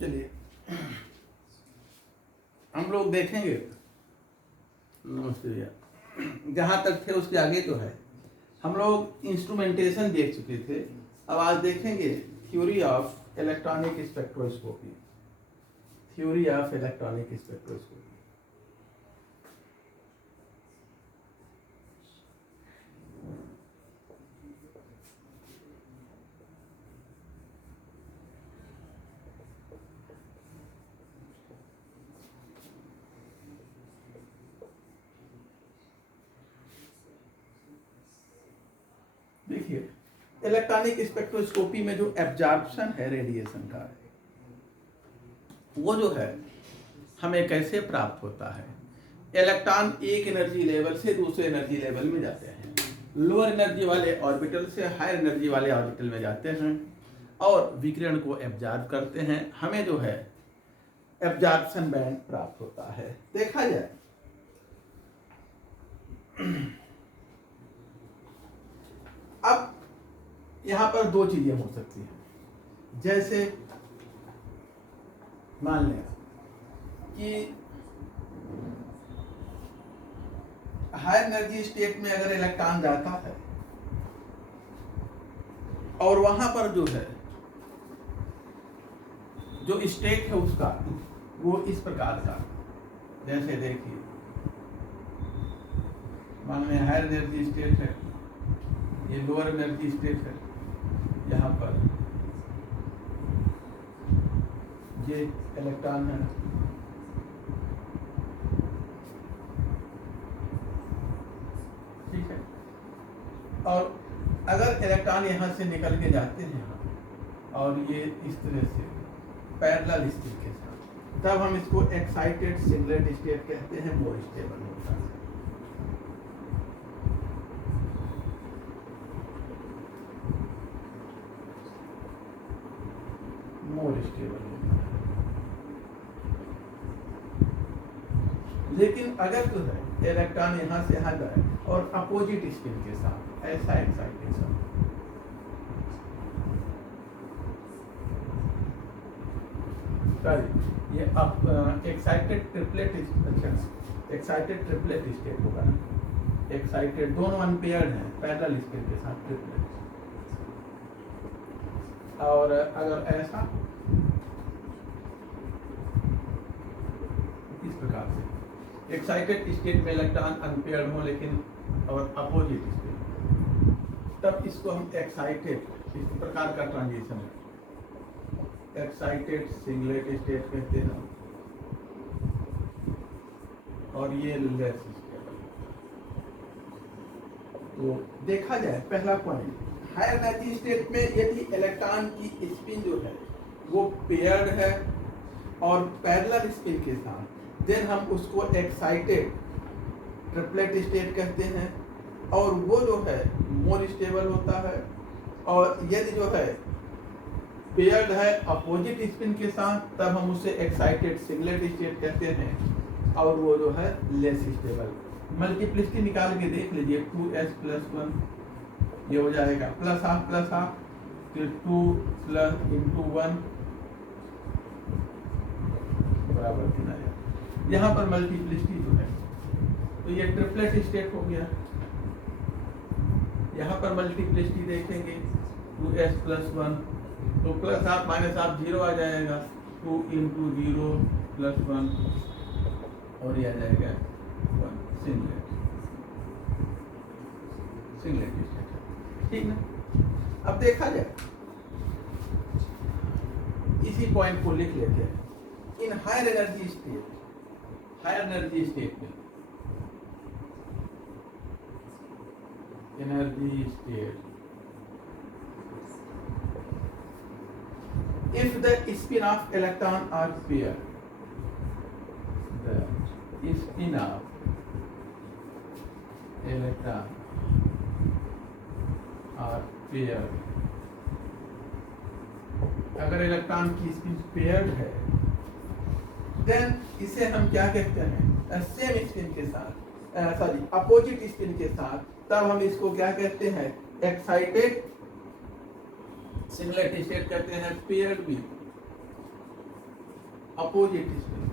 चलिए हम लोग देखेंगे, नमस्ते भैया, जहाँ तक थे उसके आगे तो है। हम लोग इंस्ट्रूमेंटेशन देख चुके थे, अब आज देखेंगे theory of electronic spectroscopy. Theory of electronic spectroscopy. देखिए, इलेक्ट्रॉनिक स्पेक्ट्रोस्कोपी में जो एब्जॉर्प्शन है रेडिएशन का, वो जो है हमें कैसे प्राप्त होता है। इलेक्ट्रॉन एक एनर्जी लेवल से दूसरे एनर्जी लेवल में जाते हैं, लोअर एनर्जी वाले ऑर्बिटल से हायर एनर्जी वाले ऑर्बिटल में जाते हैं और विकिरण को एब्जॉर्ब करते हैं। हमें जो है एब्जॉर्प्शन बैंड प्राप्त होता है। देखा जाए अब यहां पर दो चीजें हो सकती हैं। जैसे मान लें कि हाई एनर्जी स्टेट में अगर इलेक्ट्रॉन जाता है और वहां पर जो है जो स्टेट है उसका वो इस प्रकार का, जैसे देखिए मान लें हायर एनर्जी स्टेट है, ये लोअर एनर्जी स्टेट है, यहाँ पर ये इलेक्ट्रॉन है, ठीक है। और अगर इलेक्ट्रॉन यहाँ से निकल के जाते हैं और ये इस तरह से पैरेलल स्टेट के साथ, तब हम इसको एक्साइटेड सिंगलेट स्टेट कहते हैं, मोर स्टेबल होता है। मोर स्टेबल होता है। लेकिन अगर जो है इलेक्ट्रॉन यहाँ से यहाँ जाए और अपोजिट स्पिन के साथ, ऐसा एक्साइटेशन, ये अब excited triplet, excited triplet state होगा ना। एक्साइटेड दोनों अनपेयर्ड हैं पैरेलल स्पिन के साथ, ट्रिपलेट। और अगर ऐसा इस प्रकार से एक्साइटेड स्टेट में इलेक्ट्रॉन अनपेयर्ड हो लेकिन और अपोजिट स्टेट, तब इसको हम एक्साइटेड, इस प्रकार का ट्रांजिशन है, एक्साइटेड सिंगलेट स्टेट कहते हैं। और ये लेस स्टेबल। तो देखा जाए पहला पॉइंट, हायर एनर्जी स्टेट में यदि इलेक्ट्रॉन की स्पिन जो है वो पेयर्ड है और पैरेलल स्पिन के साथ, देन हम उसको एक्साइटेड ट्रिपलेट स्टेट कहते हैं और वो जो है मोर स्टेबल होता है। और यदि जो है पेयर्ड है अपोजिट स्पिन के साथ, तब हम उसे एक्साइटेड सिंगलेट स्टेट कहते हैं और वो जो है लेस स्टेबल। मल्टीप्लिसिटी निकाल के देख लीजिए, 2s + 1 ये हो जाएगा +½ फिर 2 + 1 बराबर 3 आएगा। यहाँ पर मल्टीप्लिसिटी जो है तो ये ट्रिपलेट स्टेट हो गया। यहाँ पर मल्टीप्लिसिटी देखेंगे 2s + 1 तो +½ - 0 आ जाएगा, 2 × 0 + 1 और ये आ जाएगा 1 सिंगलेट स्टेट, ठीक ना। अब देखा जाए इसी पॉइंट को लिख लेते हैं। In higher energy state, higher energy state में energy state, if the spin of electron are paired, the spin of electron are paired, अगर इलेक्ट्रॉन की स्पिन पेयर्ड है, देन इसे हम क्या कहते हैं, सेम स्पिन के साथ, सॉरी अपोजिट स्पिन के साथ, तब हम इसको क्या कहते हैं, एक्साइटेड सिंगलेट स्टेट कहते हैं, पेयर्ड भी अपोजिट स्पिन।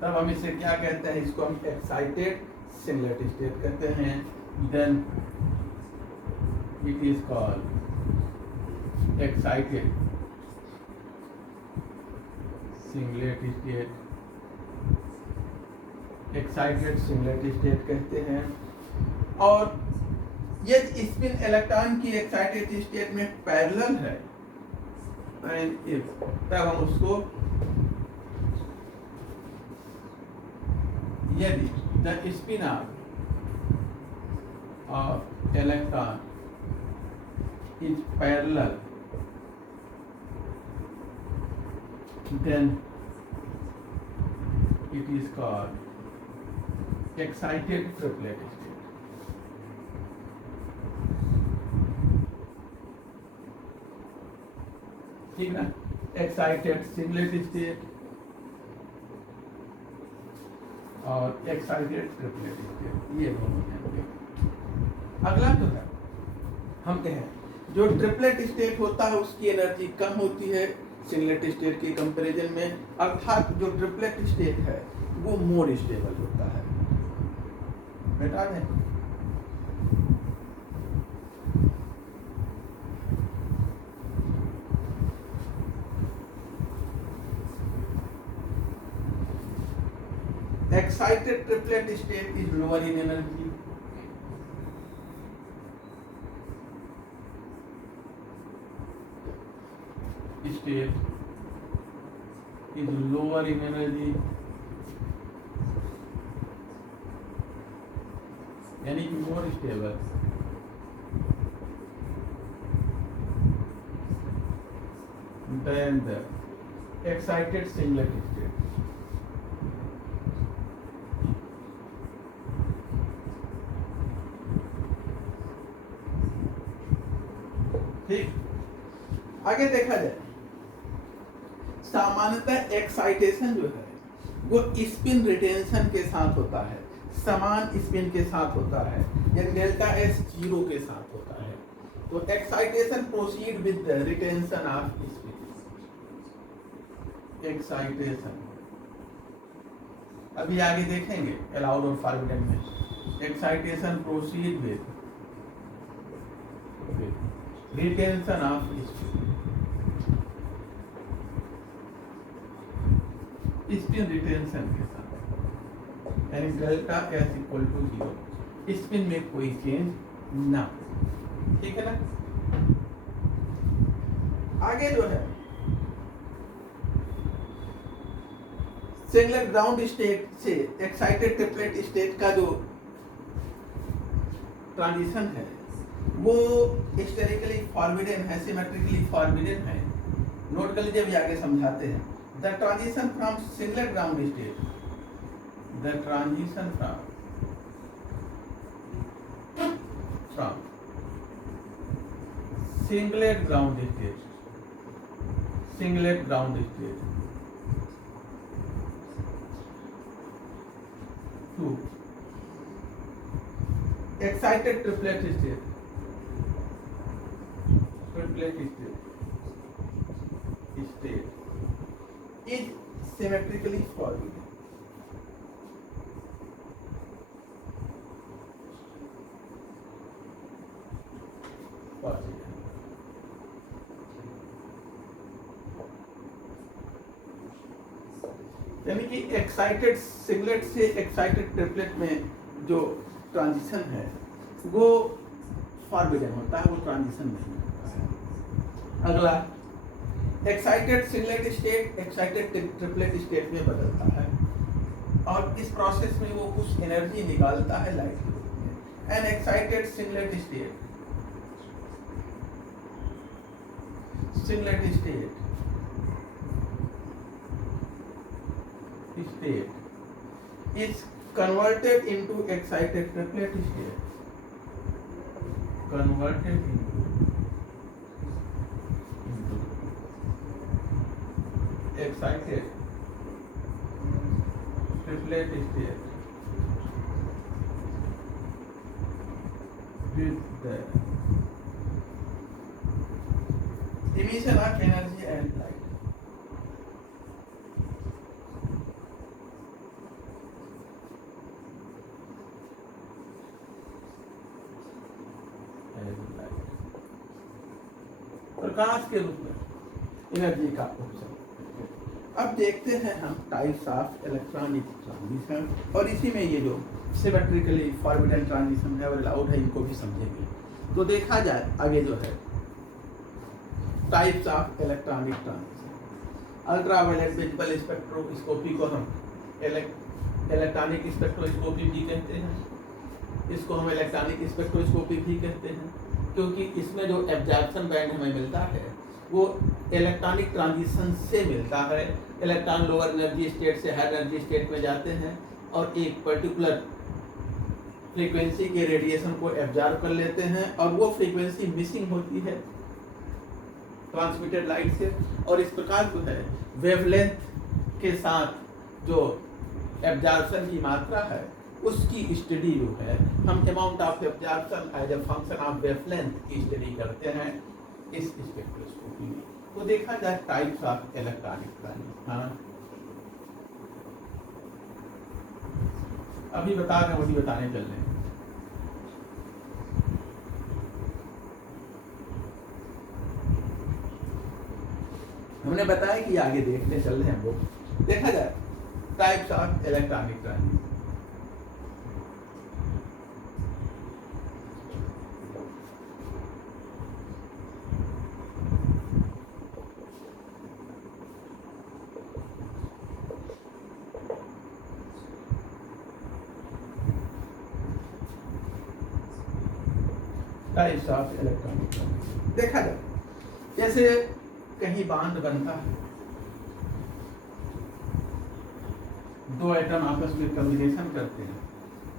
तब हम इसे क्या कहते हैं, इसको हम एक्साइटेड सिंगलेट स्टेट कहते हैं। Then it is called excited singlet state, excited singlet state कहते हैं। और ये स्पिन इलेक्ट्रॉन की एक्साइटेड स्टेट में पैरेलल है, एंड इफ तब हम उसको, यदि the spin of electron is parallel, then it is called excited triplet state. ठीक ना, एक्साइटेड सिंगलेट स्टेट और एक्साइटेड ट्रिपलेट स्टेट, ये दोनों हैं। अगला जो है हम कहें जो ट्रिपलेट स्टेट होता है उसकी एनर्जी कम होती है सिंगलेट स्टेट के कंपैरिजन में, अर्थात जो ट्रिपलेट स्टेट है वो मोर स्टेबल होता है। बेटा है excited triplet state is lower in energy, state is lower in energy, यानी कि more stable, than the excited singlet state. ठीक, आगे देखा जाए सामान्यतः एक्साइटेशन जो है वो स्पिन रिटेंशन के साथ होता है, समान स्पिन के साथ होता है, यानी डेल्टा एस 0 के साथ होता है। तो excitation proceed with the retention of spin, excitation अभी आगे देखेंगे अलाउड और फॉरबिडन में। Excitation proceed with retention of spin retention के साथ, यानी delta S equal to 0, spin में कोई चेंज ना, ठीक है ना। आगे जो है सिंगलेट ग्राउंड स्टेट से एक्साइटेड ट्रिपलेट स्टेट का जो ट्रांजिशन है वो हिस्टोरिकली फॉरबिडन है, सिमेट्रिकली फॉरबिडन है। नोट कर लीजिए, अभी आगे समझाते हैं। The transition from singlet ground state, the transition from singlet ground state, singlet ground state to excited triplet state, triplet state is symmetrically forbidden. यानी कि एक्साइटेड सिंगलेट से एक्साइटेड ट्रिपलेट में जो ट्रांजिशन है वो फॉरबिडन होता है, वो ट्रांजिशन नहीं होता है। अगला excited singlet state excited triplet state में बदलता है और इस प्रोसेस में वो कुछ एनर्जी निकालता है लाइट के रूप में। N excited singlet state is converted into excited triplet state, converted into excited triplet state with the emission of energy and light. प्रकाश के रूप में एनर्जी का ऑप्शन। अब देखते हैं हम टाइप्स ऑफ इलेक्ट्रॉनिक ट्रांजिशन, और इसी में ये जो सिमेट्रिकली फॉरवर्ड ट्रांजिशन है और अलाउड है, इनको भी समझेंगे। तो देखा जाए आगे जो है types of electronic transition. Ultraviolet visible spectroscopy को हम इलेक्ट्रॉनिक स्पेक्ट्रोस्कोपी भी कहते हैं, इसको हम इलेक्ट्रॉनिक स्पेक्ट्रोस्कोपी भी कहते हैं, क्योंकि इसमें जो एब्जॉर्प्शन बैंड हमें मिलता है वो इलेक्ट्रॉनिक ट्रांजिशन से मिलता है। इलेक्ट्रॉन लोअर एनर्जी स्टेट से हायर एनर्जी स्टेट में जाते हैं और एक पर्टिकुलर फ्रीक्वेंसी के रेडिएशन को एब्जॉर्ब कर लेते हैं, और वो फ्रीक्वेंसी मिसिंग होती है ट्रांसमिटेड लाइट से, और इस प्रकार जो है वेवलेंथ के साथ जो एब्जॉर्प्शन की मात्रा है उसकी स्टडी जो है हम amount of absorption as a function of wavelength की स्टडी करते हैं इस स्पेक्ट्रोस्कोपी में। तो देखा जाए टाइप्स ऑफ इलेक्ट्रॉनिक ट्रांजिशन, अभी बता रहे हैं वही बताने चल रहे हैं। हमने बताया कि आगे देखते चल रहे हैं हम लोग। देखा जाए types of electronic transition. Types of electronic transition देखा जाए, जैसे कहीं बांध बनता है, दो एटम आपस में कम्युनिकेशन करते हैं,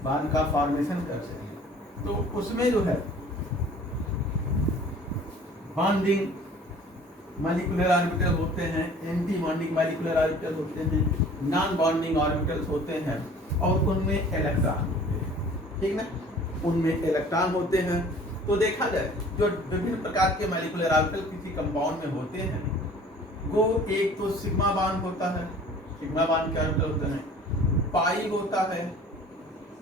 बांध का फॉर्मेशन करते हैं, तो उसमें जो है बॉन्डिंग मॉलिक्यूलर ऑर्बिटल होते हैं, एंटी बॉन्डिंग मॉलिक्यूलर ऑर्बिटल होते हैं, नॉन बॉन्डिंग ऑर्बिटल्स होते हैं, और उनमें इलेक्ट्रॉन होते हैं, ठीक ना, उनमें इलेक्ट्रॉन होते हैं। तो देखा जाए जो विभिन्न प्रकार के मॉलिक्यूलर ऑर्बिटल किसी कंपाउंड में होते हैं, वो एक तो सिग्मा बॉन्ड होता है, सिग्मा बॉन्ड के ऑर्बिटल होते हैं, पाई होता है,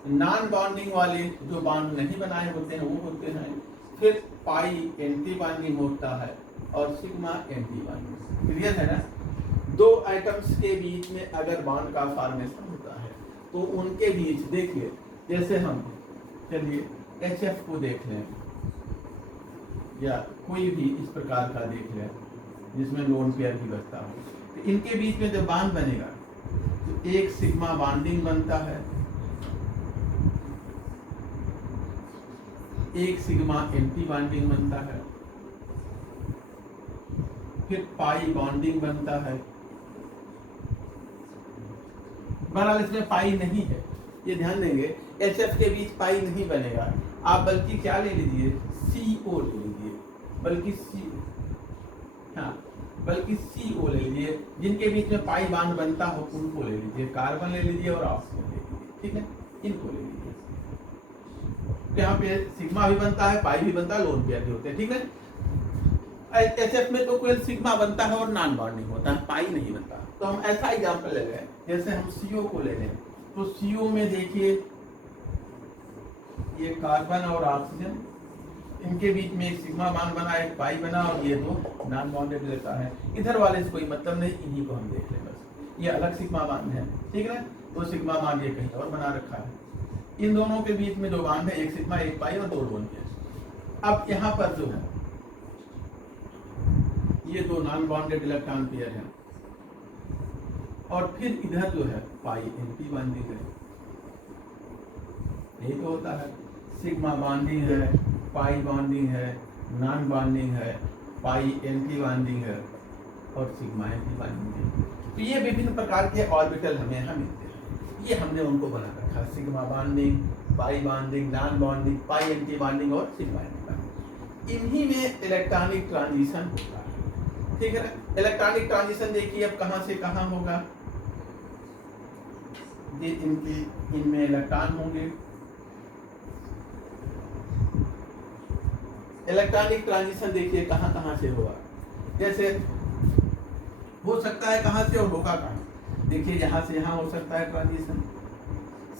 नॉन बॉन्डिंग वाले जो बॉन्ड नहीं बनाए होते हैं वो होते हैं, फिर पाई एंटी बॉन्डिंग होता है, और सिग्मा एंटी बॉन्डिंग। क्लियर है ना? दो आइटम्स के बीच में अगर बॉन्ड का फॉर्मेशन होता है तो उनके बीच देखिए, जैसे हम चलिए HF को देख लें या कोई भी इस प्रकार का देख लें जिसमें लोन पेयर भी बचता हो, तो इनके बीच में जब बॉन्ड बनेगा तो एक सिग्मा बॉन्डिंग बनता है, एक सिग्मा एंटी बॉन्डिंग बनता है, फिर पाई बॉन्डिंग बनता है। बहरहाल इसमें पाई नहीं है, ये ध्यान देंगे, HF के बीच पाई नहीं बनेगा, आप बल्कि क्या ले लीजिए, CO ले लीजिए, बल्कि CO ले लीजिए, जिनके बीच में पाई बॉन्ड बनता हो उनको ले लीजिए, कार्बन ले लीजिए और ऑक्सीजन ले लीजिए, ठीक है, इनको ले लीजिए। यहाँ पे सिग्मा भी बनता है, पाई भी बनता है, लोन पेयर भी होते हैं, ठीक है। HF में तो केवल सिग्मा बनता है और नॉन बॉन्डिंग होता है, पाई नहीं बनता। तो हम ऐसा एग्जाम्पल ले लें, जैसे हम CO को ले लें, तो CO में देखिए ये कार्बन और ऑक्सीजन, इनके बीच में एक सिग्मा बॉन्ड बना, एक पाई बना, और ये दो नॉन बॉन्डेड रहता है। इधर वाले से कोई मतलब नहीं, इन्हीं को हम देख लें बस, ये अलग सिग्मा बॉन्ड है, ठीक है। दो सिग्मा बॉन्ड ये कहीं और बना रखा है, इन दोनों के बीच में जो बॉन्ड है एक सिग्मा एक पाई और दो लोन पेयर। अब यहाँ पर जो है ये दो नॉन बॉन्डेड इलेक्ट्रॉन पेयर हैं, और फिर इधर जो है पाई एंटी बॉन्डिंग है, यही तो होता है, सिग्मा बॉन्डिंग है, पाई बॉन्डिंग है, नॉन बॉन्डिंग है, पाई एंटी बॉन्डिंग है, और सिग्मा एंटी बॉन्डिंग है। तो ये विभिन्न प्रकार के ऑर्बिटल हमें यहाँ मिलते हैं, ये हमने उनको बना रखा है, sigma bonding, pi bonding, non bonding, pi anti bonding और सिग्मा एंटी बॉन्डिंग। इन्हीं में इलेक्ट्रॉनिक ट्रांजिशन होता है, ठीक है ना। इलेक्ट्रॉनिक ट्रांजिशन देखिए अब कहाँ से कहाँ होगा, ये इनमें इलेक्ट्रॉन होंगे, इलेक्ट्रॉनिक ट्रांजिशन देखिए कहाँ कहाँ से होगा, जैसे हो सकता है कहाँ से और होगा कहाँ। देखिए यहाँ से यहाँ हो सकता है ट्रांजिशन,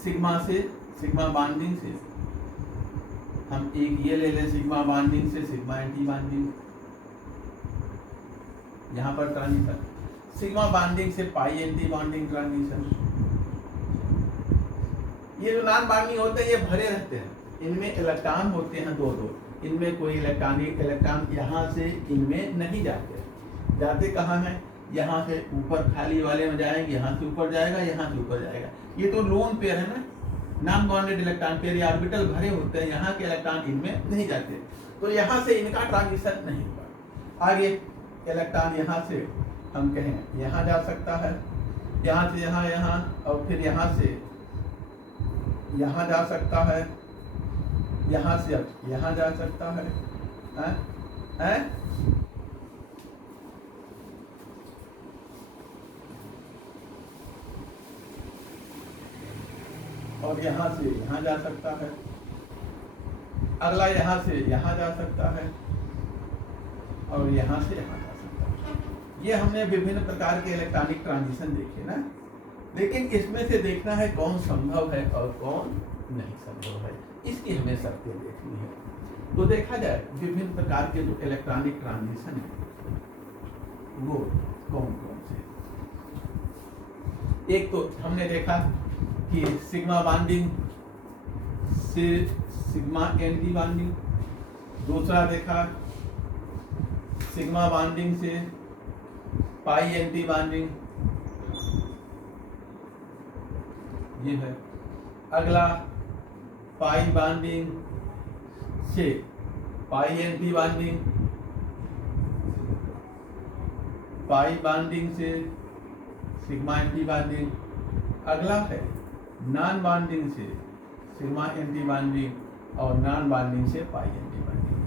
सिग्मा से सिग्मा बॉन्डिंग से, हम एक ये ले लें सिग्मा बॉन्डिंग से सिग्मा एंटी बॉन्डिंग, यहाँ पर ट्रांजिशन, सिग्मा बॉन्डिंग से पाई एंटी बॉन्डिंग ट्रांजिशन। ये जो नॉन बॉन्डिंग होते हैं ये भरे रहते हैं, इनमें इलेक्ट्रॉन होते हैं दो दो, इनमें कोई इलेक्ट्रॉन यहाँ से इनमें नहीं जाते, जाते कहाँ हैं, यहाँ से ऊपर खाली वाले में जाएंगे, यहाँ से ऊपर जाएगा, यहाँ से ऊपर जाएगा। ये तो लोन पेयर है ना, नॉन बॉन्डेड इलेक्ट्रॉन पेयर, ये ऑर्बिटल भरे होते हैं, यहाँ के इलेक्ट्रॉन इनमें नहीं जाते, तो यहाँ से इनका ट्रांजिशन नहीं हुआ। आगे इलेक्ट्रॉन यहाँ से हम कहें यहाँ जा सकता है, यहाँ से यहाँ यहाँ, और फिर यहाँ से यहाँ जा सकता है, यहाँ से अब यहाँ जा सकता है, हैं? और यहाँ से यहाँ जा सकता है, अगला यहाँ से यहाँ जा सकता है, और यहाँ से यहाँ जा सकता है। ये हमने विभिन्न प्रकार के इलेक्ट्रॉनिक ट्रांजिशन देखे ना, लेकिन इसमें से देखना है कौन संभव है और कौन नहीं संभव है, इसकी हमें शर्तें देखनी है। तो देखा जाए विभिन्न प्रकार के जो इलेक्ट्रॉनिक ट्रांजिशन है वो कौन कौन से। एक तो हमने देखा कि सिग्मा बॉन्डिंग से सिग्मा एंटी बॉन्डिंग, दूसरा देखा सिग्मा बॉन्डिंग से पाई एंटी बॉन्डिंग, ये है। अगला पाई बॉन्डिंग से pi anti bonding, pi bonding से सिग्मा एंटी बॉन्डिंग। अगला है नॉन बॉन्डिंग से सिग्मा एंटी बॉन्डिंग और नॉन बॉन्डिंग से पाई एंटी बॉन्डिंग।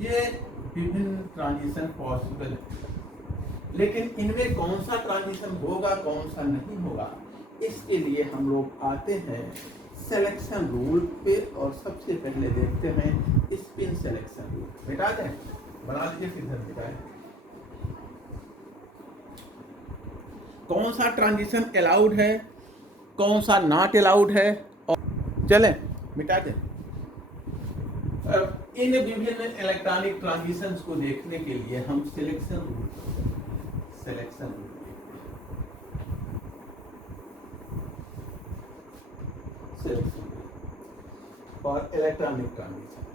ये विभिन्न ट्रांजिशन पॉसिबल है, लेकिन इनमें कौन सा ट्रांजिशन होगा कौन सा नहीं होगा, इसके लिए हम लोग आते हैं सिलेक्शन रूल पे, और सबसे पहले देखते हैं स्पिन सिलेक्शन रूल। बेटा दें, बना लीजिए फिर बेटा, कौन सा ट्रांजिशन अलाउड है कौन सा नॉट अलाउड है, और चलें मिटा दें। इन विभिन्न इलेक्ट्रॉनिक ट्रांजिशंस को देखने के लिए हम सिलेक्शन रूल और इलेक्ट्रॉनिक ट्रांजिशन।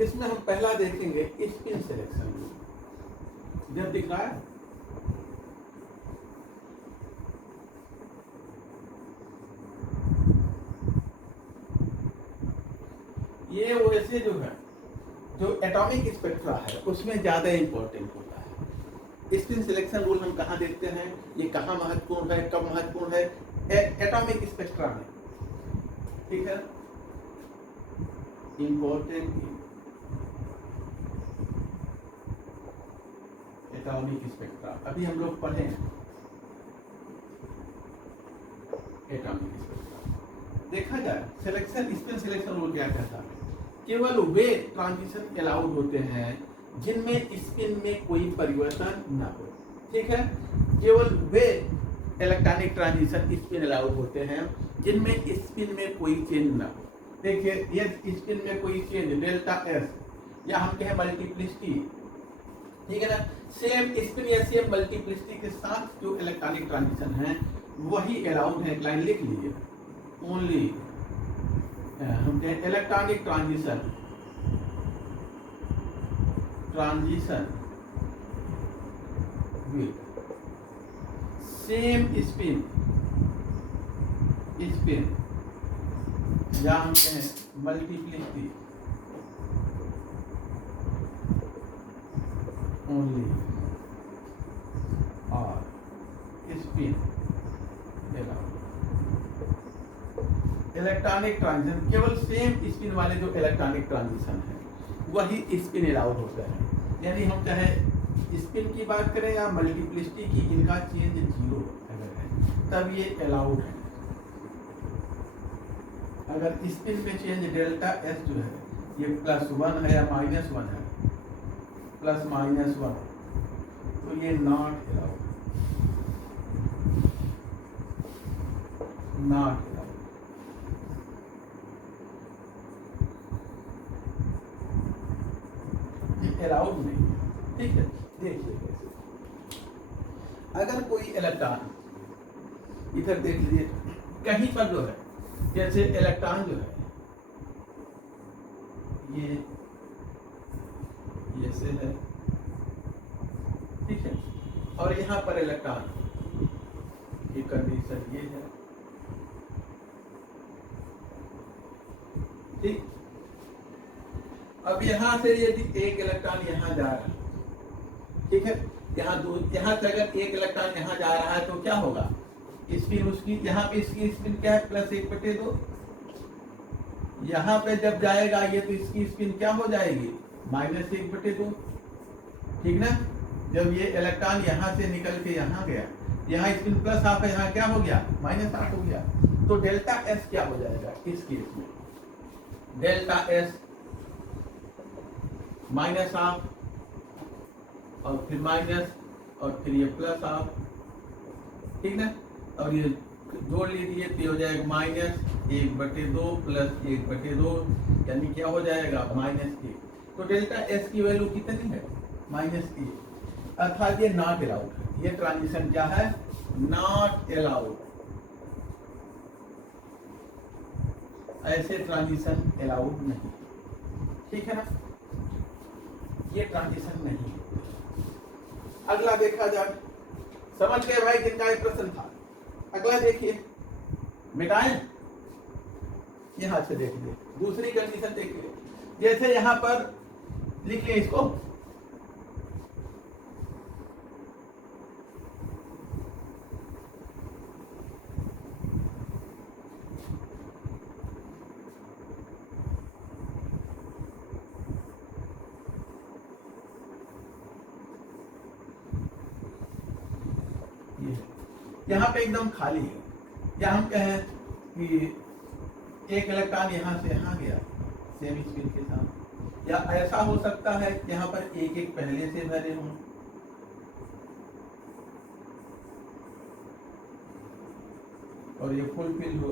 इसमें हम पहला देखेंगे स्पिन सिलेक्शन रूल। जब दिख रहा है ये वो ऐसे जो है जो एटॉमिक स्पेक्ट्रा है उसमें ज्यादा इंपॉर्टेंट होता है। स्पिन सिलेक्शन रूल हम कहाँ देखते हैं, ये कहाँ महत्वपूर्ण है, कब महत्वपूर्ण है, एटॉमिक स्पेक्ट्रा में, ठीक है। इंपॉर्टेंट एटॉमिक स्पेक्ट्रा अभी हम लोग पढ़े हैं। एटॉमिक स्पेक्ट्रा देखा जाए सिलेक्शन स्पिन सिलेक्शन रूल क्या कहता है, केवल वे ट्रांजिशन अलाउड होते हैं जिनमें स्पिन में कोई परिवर्तन न हो, ठीक है। केवल वे इलेक्ट्रॉनिक ट्रांजिशन स्पिन अलाउड होते हैं जिनमें स्पिन में कोई चेंज न हो। देखिए ये स्पिन में कोई चेंज डेल्टा एस या हम कहें मल्टीप्लिसिटी, ठीक है ना, सेम स्पिन या सेम मल्टीप्लिसिटी के साथ जो इलेक्ट्रॉनिक ट्रांजिशन है वही अलाउड है। एक लाइन लिख लीजिए, ओनली हम कहें electronic transition with same spin या हम कहें मल्टीप्लिसिटी ओनली और स्पिन इलेक्ट्रॉनिक ट्रांजिशन, केवल सेम स्पिन वाले जो इलेक्ट्रॉनिक ट्रांजिशन है वही स्पिन अलाउड होते हैं। यानी हम चाहे स्पिन की बात करें या मल्टीप्लिसिटी की, इनका चेंज 0 अगर है तब ये अलाउड है। अगर स्पिन में चेंज डेल्टा एस जो है ये +1 है या -1 है, +-1, तो ये नॉट अलाउड, नॉट अलाउड। ये अलाउड नहीं है, ठीक है। देखिए कैसे, अगर कोई इलेक्ट्रॉन इधर देख लीजिए कहीं पर जो है, जैसे इलेक्ट्रॉन जो है ये से है, ठीक है, और यहाँ पर इलेक्ट्रॉन की कंडीशन ये है, ठीक। अब यहाँ से यदि एक इलेक्ट्रॉन यहाँ जा रहा है, ठीक है, यहाँ से अगर एक इलेक्ट्रॉन यहाँ जा रहा है तो क्या होगा, स्पिन उसकी, यहाँ पे इसकी स्पिन क्या है +1/2, यहाँ पे जब जाएगा ये तो इसकी स्पिन क्या हो जाएगी -1/2, ठीक ना। जब ये इलेक्ट्रॉन यहाँ से निकल के यहाँ गया, यहाँ स्पिन +1/2 है, यहाँ क्या हो गया -8 हो गया, तो डेल्टा एस क्या हो जाएगा इस केस में, डेल्टा एस -1/2 और फिर माइनस और फिर ये +1/2, ठीक ना। और ये जोड़ लीजिए तो हो जाएगा -1/2 + 1/2, यानी क्या हो जाएगा -1। तो डेल्टा एस की वैल्यू कितनी है -1, अर्थात ये नॉट अलाउड है। ये ट्रांजिशन क्या है, नॉट अलाउड, ऐसे ट्रांजिशन अलाउड नहीं, ठीक है ना, ये ट्रांजिशन नहीं है। अगला देखा जाए, समझ गए भाई जिनका एक प्रश्न था। अगला देखिए, मिटाएं, यहां से देखिए दूसरी कंडीशन देखिए, जैसे यहां पर लिख लिया इसको, यहाँ पे एकदम खाली है, या हम कहें कि एक इलेक्ट्रॉन यहाँ से यहाँ गया सेम स्पिन के साथ, या ऐसा हो सकता है यहाँ पर एक एक पहले से भरे हों, और ये फुल फिल हो,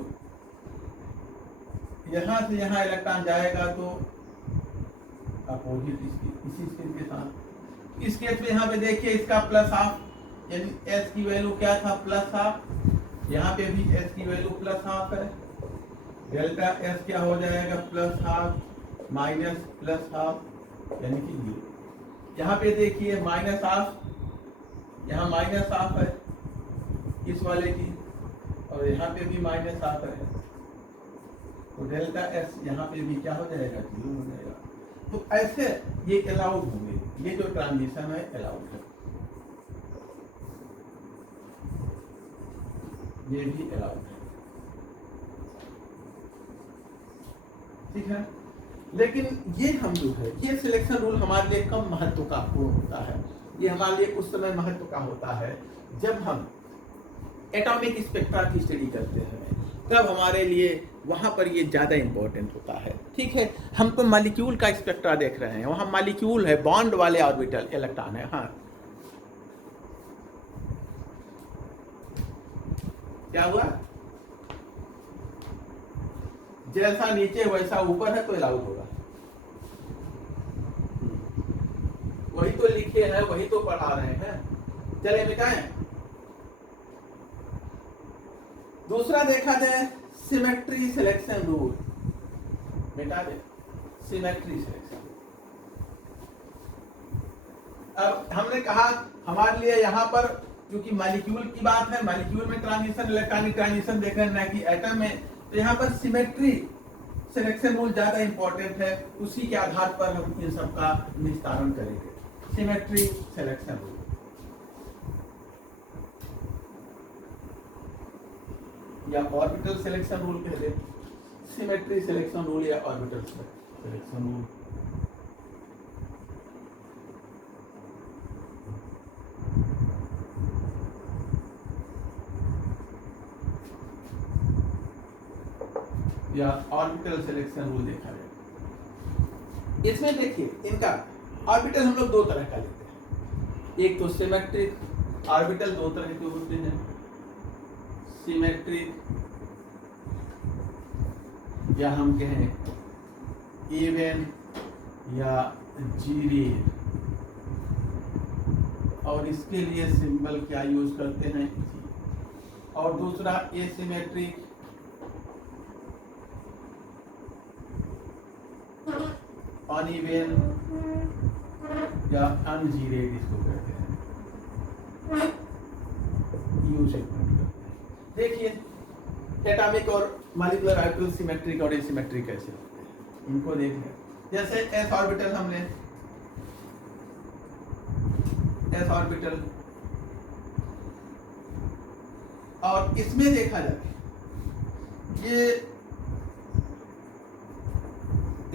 यहाँ से यहाँ इलेक्ट्रॉन जाएगा तो अपोजिट इसी स्पिन के साथ। इस केस में यहाँ पे देखिए इसका +1/2, यानी एस की वैल्यू क्या था +1/2, यहाँ पे भी एस की वैल्यू +1/2 है, डेल्टा एस क्या हो जाएगा +1/2 माइनस +1/2 यानी कि 0। यहाँ पे देखिए -1/2, यहाँ -1/2 है इस वाले की, और यहाँ पे भी -1/2 है, तो डेल्टा एस यहाँ पे भी क्या हो जाएगा 0 हो जाएगा। तो ऐसे ये अलाउड होंगे, ये जो ट्रांजिशन है अलाउड है, ये भी अलाउड है, ठीक है। लेकिन ये हम जो है, ये सिलेक्शन रूल हमारे लिए कम महत्व का पूर्ण होता है। ये हमारे लिए उस समय महत्व का होता है जब हम एटॉमिक स्पेक्ट्रा की स्टडी करते हैं, तब हमारे लिए वहां पर ये ज़्यादा इंपॉर्टेंट होता है, ठीक है। हम तो मॉलिक्यूल का स्पेक्ट्रा देख रहे हैं, वहां मॉलिक्यूल है, बॉन्ड वाले ऑर्बिटल इलेक्ट्रॉन है। हाँ, क्या हुआ, जैसा नीचे वैसा ऊपर है तो अलाउड होगा, वही तो लिखे हैं, वही तो पढ़ा रहे हैं। चले मिटाएं। दूसरा देखा जाए सिमेट्री सिलेक्शन रूल, मिटा दे सिमेट्री सिलेक्शन। अब हमने कहा हमारे लिए यहाँ पर क्योंकि मॉलिक्यूल की बात है, मॉलिक्यूल में ट्रांजिशन, इलेक्ट्रॉनिक ट्रांजिशन देख रहे हैं ना कि एटम में, तो यहाँ पर सिमेट्री सिलेक्शन रूल ज्यादा इंपॉर्टेंट है, उसी के आधार पर हम इन सब का निस्तारण करेंगे। सिमेट्री सिलेक्शन रूल, या ऑर्बिटल सिलेक्शन रूल कह दे, सिमेट्री सिलेक्शन रूल या ऑर्बिटल सिलेक्शन रूल। या ऑर्बिटल सिलेक्शन रूल देखा जाए। इसमें देखिए इनका ऑर्बिटल हम लोग दो तरह का लेते हैं, एक तो सिमेट्रिक ऑर्बिटल दो तरह के होते हैं, सिमेट्रिक या हम कहें इवन या जीरेड, और इसके लिए सिंबल क्या यूज करते हैं, और दूसरा एसिमेट्रिक अनइवन या अनजीरेड इसको कहते हैं, यू सेगमेंट करते हैं। देखिए एटॉमिक और मॉलिक्यूलर ऑर्बिटल सिमेट्रिक और एसिमेट्रिक कैसे होते हैं, इनको देख लें। जैसे एस ऑर्बिटल हमने एस ऑर्बिटल, और इसमें देखा जाए ये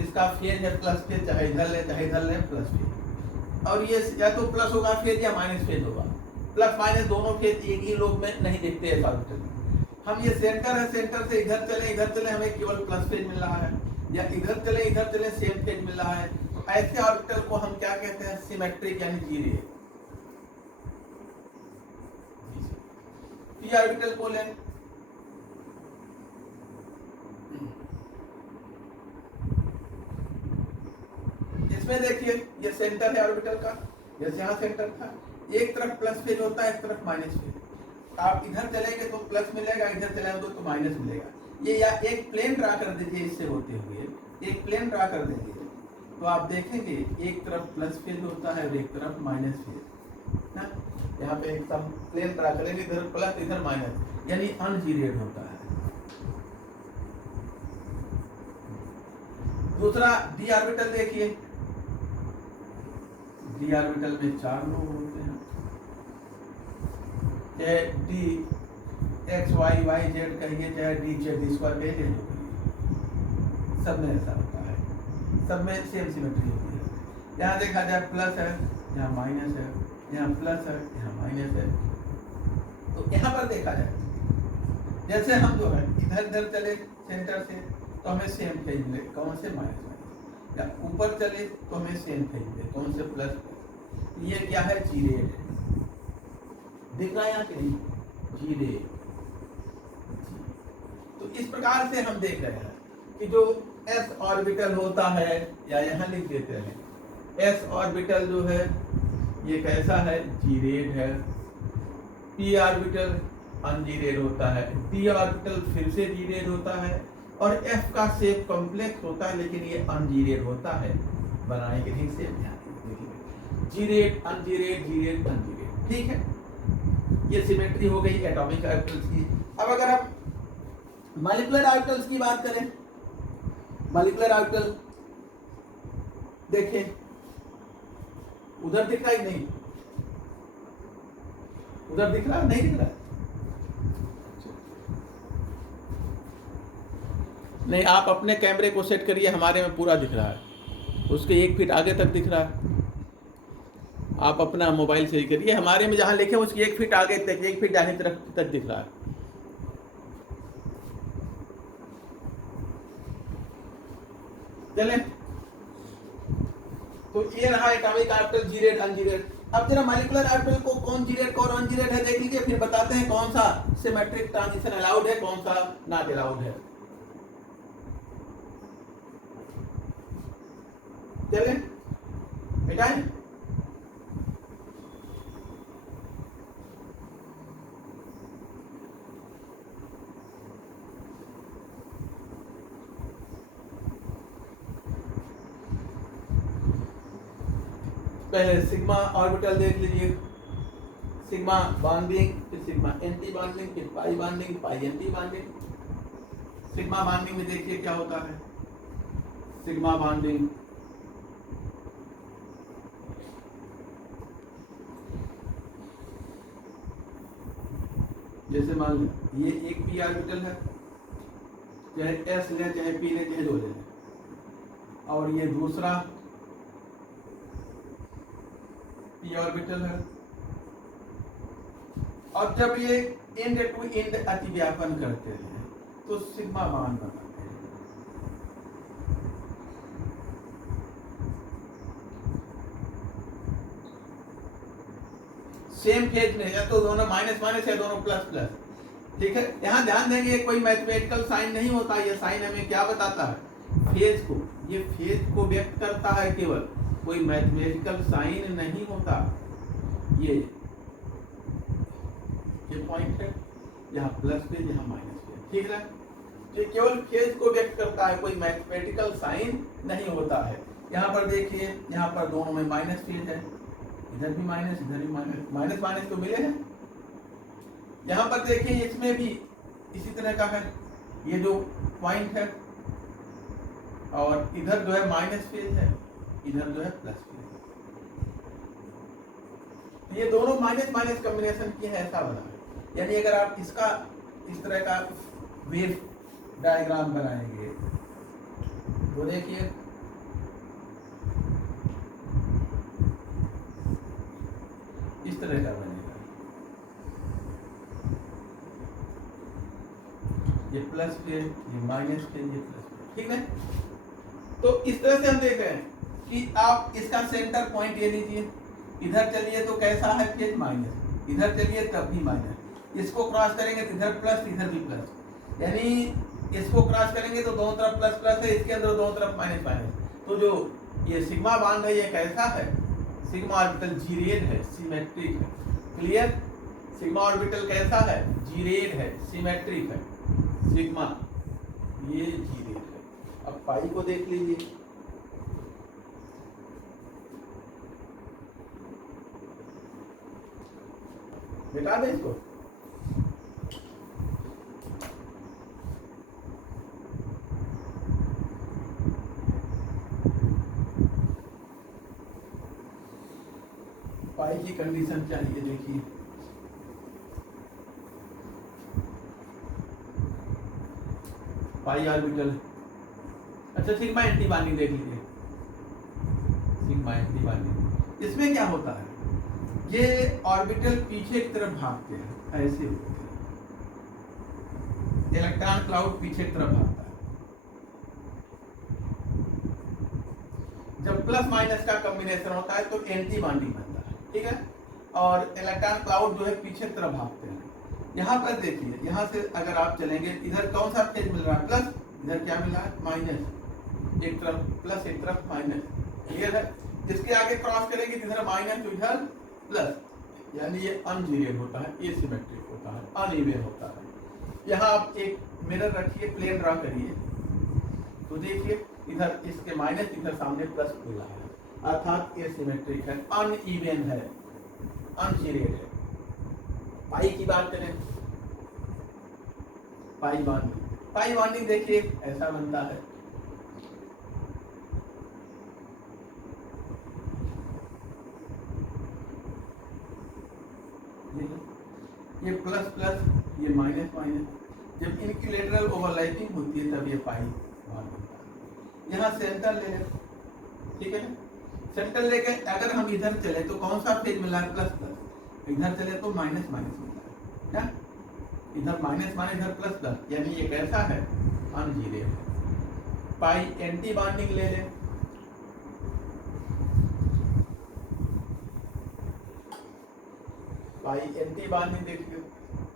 इसका फेज है प्लस फेज, चाहे इधर ले प्लस फेज, और ये या तो प्लस होगा फेज या माइनस फेज होगा। प्लस माइनस दोनों फेज एक ही लोग में नहीं देखते हैं ऑर्बिटल में। हम ये सेंटर है, सेंटर से इधर चले हमें केवल प्लस फेज मिल रहा है, या इधर चले सेम फेज मिल रहा है। तो ऐसे ऑर्बिटल को हम क्या कहते हैं, सिमेट्रिक यानी जीरेड। पी ऑर्बिटल को लें, इसमें देखिए ये सेंटर है ऑर्बिटल का, जैसे यहाँ सेंटर था, एक तरफ प्लस फेज होता है, एक तरफ माइनस फेज। आप इधर चलेंगे तो प्लस मिलेगा, इधर चलेंगे तो माइनस मिलेगा। ये या एक प्लेन ड्रा कर दीजिए, इससे होते हुए एक प्लेन ड्रा कर देंगे तो आप देखेंगे एक तरफ प्लस फेज होता है और एक तरफ माइनस फेज ना। यहाँ पे एक सब प्लेन ड्रा करेंगे, इधर प्लस इधर माइनस, यानी अनजीरेड होता है। दूसरा डी ऑर्बिटल देखिए, डी ऑर्बिटल में 4 लोग होते हैं, चाहे d x y y z कहिए, चाहे डी जेड स्क्वायर कहिए, सब में ऐसा होता है, सब में सेम सिमेट्री होती है। यहाँ देखा जाए प्लस है, यहाँ माइनस है, यहाँ प्लस है, यहाँ माइनस है। तो यहाँ पर देखा जाए जैसे हम जो है इधर चले सेंटर से तो हमें सेम फेज मिले, कौन से माइनस, या ऊपर चले तो हमें सेम फेज मिले, कौन से प्लस। ये क्या है, जीरेड दिख रहा है यहाँ के, जीरेड। तो इस प्रकार से हम देख रहे हैं कि जो एस ऑर्बिटल होता है, या यहाँ लिख देते हैं एस ऑर्बिटल जो है ये कैसा है, जीरेड है। पी ऑर्बिटल अनजीरेड होता है, डी ऑर्बिटल फिर से जीरेड होता है, और एफ का शेप कॉम्प्लेक्स होता है लेकिन ये अनजीरेड होता है। बनाने के ठीक से जीरेड अनजीरेड, जीरेड अनजीरेड, ठीक है। ये सिमेट्री हो गई एटॉमिक ऑर्बिटल्स की। अब अगर आप मॉलिक्यूलर ऑर्बिटल्स की बात करें, मॉलिक्यूलर ऑर्बिटल देखिए उधर दिख रहा ही नहीं, उधर दिख रहा नहीं, दिख रहा नहीं। आप अपने कैमरे को सेट करिए, हमारे में पूरा दिख रहा है, उसके 1 फीट आगे तक दिख रहा है। आप अपना मोबाइल से ही करिए, हमारे में जहां लिखे उसके 1 फीट आगे तक, 1 फीट दाहिनी तरफ तक दिख रहा है। चले तो ये रहा एटॉमिक ऑर्बिटल, जीरेड अनजीरेड। अब जरा मॉलिक्यूलर ऑर्बिटल को कौन जीरेड कौन अनजीरेड है देख लीजिए, फिर बताते हैं कौन सा सिमेट्रिक ट्रांजिशन अलाउड है, कौन सा नॉट अलाउड है। चले बेटा, पहले सिग्मा ऑर्बिटल देख लीजिए, सिग्मा बॉन्डिंग, फिर सिग्मा एंटी बॉन्डिंग, फिर pi bonding, pi anti bonding. Sigma bonding में देखिए क्या होता है, सिग्मा बॉन्डिंग जैसे मान लो ये एक पी ऑर्बिटल है, चाहे एस ले चाहे पी ले चाहे जो ले, और ये दूसरा पी ऑर्बिटल है। और जब ये एंड टू एंड अतिव्यापन करते हैं तो सिग्मा मान बनाते हैं। सेम फेज में या तो दोनों माइनस माइनस या दोनों प्लस प्लस, ठीक है। यहाँ ध्यान देंगे कोई मैथमेटिकल साइन नहीं होता, ये साइन हमें क्या बताता है, फेज को, ये फेज को व्यक्त करता है केवल, कोई मैथमेटिकल साइन नहीं होता। ये पॉइंट है, यहाँ प्लस फेज यहाँ माइनस फेज, ठीक है। ये केवल फेज को व्यक्त करता है, कोई मैथमेटिकल साइन नहीं होता है। यहाँ पर देखिए, यहाँ पर दोनों में माइनस फेज है, इधर भी माइनस इधर भी माइनस, माइनस माइनस तो मिले हैं। यहाँ पर देखिए इसमें भी इसी तरह का है, ये जो पॉइंट है और इधर जो है माइनस फेज है, इधर जो है प्लस फेज है। ये दोनों माइनस माइनस कॉम्बिनेशन की है, ऐसा बना है। यानी अगर आप इसका इस तरह का वेव डायग्राम बनाएंगे तो देखिए इस तरह का बनेगा, ये प्लस फेज, ये माइनस फेज, ये प्लस फेज, ठीक है। तो इस तरह से हम देख रहे हैं कि आप इसका सेंटर पॉइंट ये लीजिए, इधर चलिए तो कैसा है फेज माइनस, इधर चलिए तब भी माइनस, इसको क्रॉस करेंगे तो इधर प्लस इधर भी प्लस, यानी इसको क्रॉस करेंगे तो दोनों तरफ प्लस प्लस है, इसके अंदर दोनों तरफ माइनस माइनस। तो जो ये सिग्मा बांध है ये कैसा है, सिग्मा ऑर्बिटल जीरेड है, सिमेट्रिक है, क्लियर। सिग्मा ऑर्बिटल कैसा है, जीरेड है, सिमेट्रिक है, सिग्मा ये जीरेड है। अब पाई को देख लीजिए, मिटा दे इसको, पाई की कंडीशन चाहिए, देखिए पाई ऑर्बिटल। अच्छा सिग्मा एंटी बाइंडिंग देख लीजिए, सिग्मा एंटी बाइंडिंग, इसमें क्या होता है, ये ऑर्बिटल पीछे की तरफ भागते हैं, ऐसे होते हैं, इलेक्ट्रॉन क्लाउड पीछे की तरफ भागता है। जब प्लस माइनस का कॉम्बिनेशन होता है तो एंटी बाइंडिंग बनता है, ठीक है। और इलेक्ट्रॉन क्लाउड जो है पीछे की तरफ भागते हैं। यहाँ पर देखिए, यहाँ से अगर आप चलेंगे, इधर कौन सा फेज मिल रहा है, प्लस, इधर क्या मिल रहा है, माइनस, एक तरफ प्लस एक तरफ माइनस, क्लियर है। इसके आगे क्रॉस करेंगे तो इधर माइनस तो इधर प्लस, यानी ये अनजीरेड होता है, एसिमेट्रिक होता है, अनइवन होता है। यहाँ आप एक मिरर रखिए, प्लेन ड्रा करिए, तो देखिए इधर इसके माइनस, इधर सामने प्लस मिल रहा है, अर्थात एसिमेट्रिक है, अनइवन है, अनजीरेड है। पाई की बात करें, पाई बॉन्डिंग देखिए ऐसा बनता है, ये प्लस प्लस, ये माइनस माइनस, जब इनकी लेटरल ओवरलैपिंग होती है तब ये पाई बॉन्ड बनता है। यहाँ सेंटर ले लें, ठीक है ना, सेंटर लेके अगर हम इधर चले तो कौन सा फेज मिला है, प्लस प्लस, इधर चले तो माइनस माइनस मिलता है, क्या, इधर माइनस माइनस इधर प्लस प्लस, यानी ये कैसा है, अनजीरेड है। पाई एंटी बॉन्डिंग ले लें, पाई एंटी बॉन्डिंग देखिए,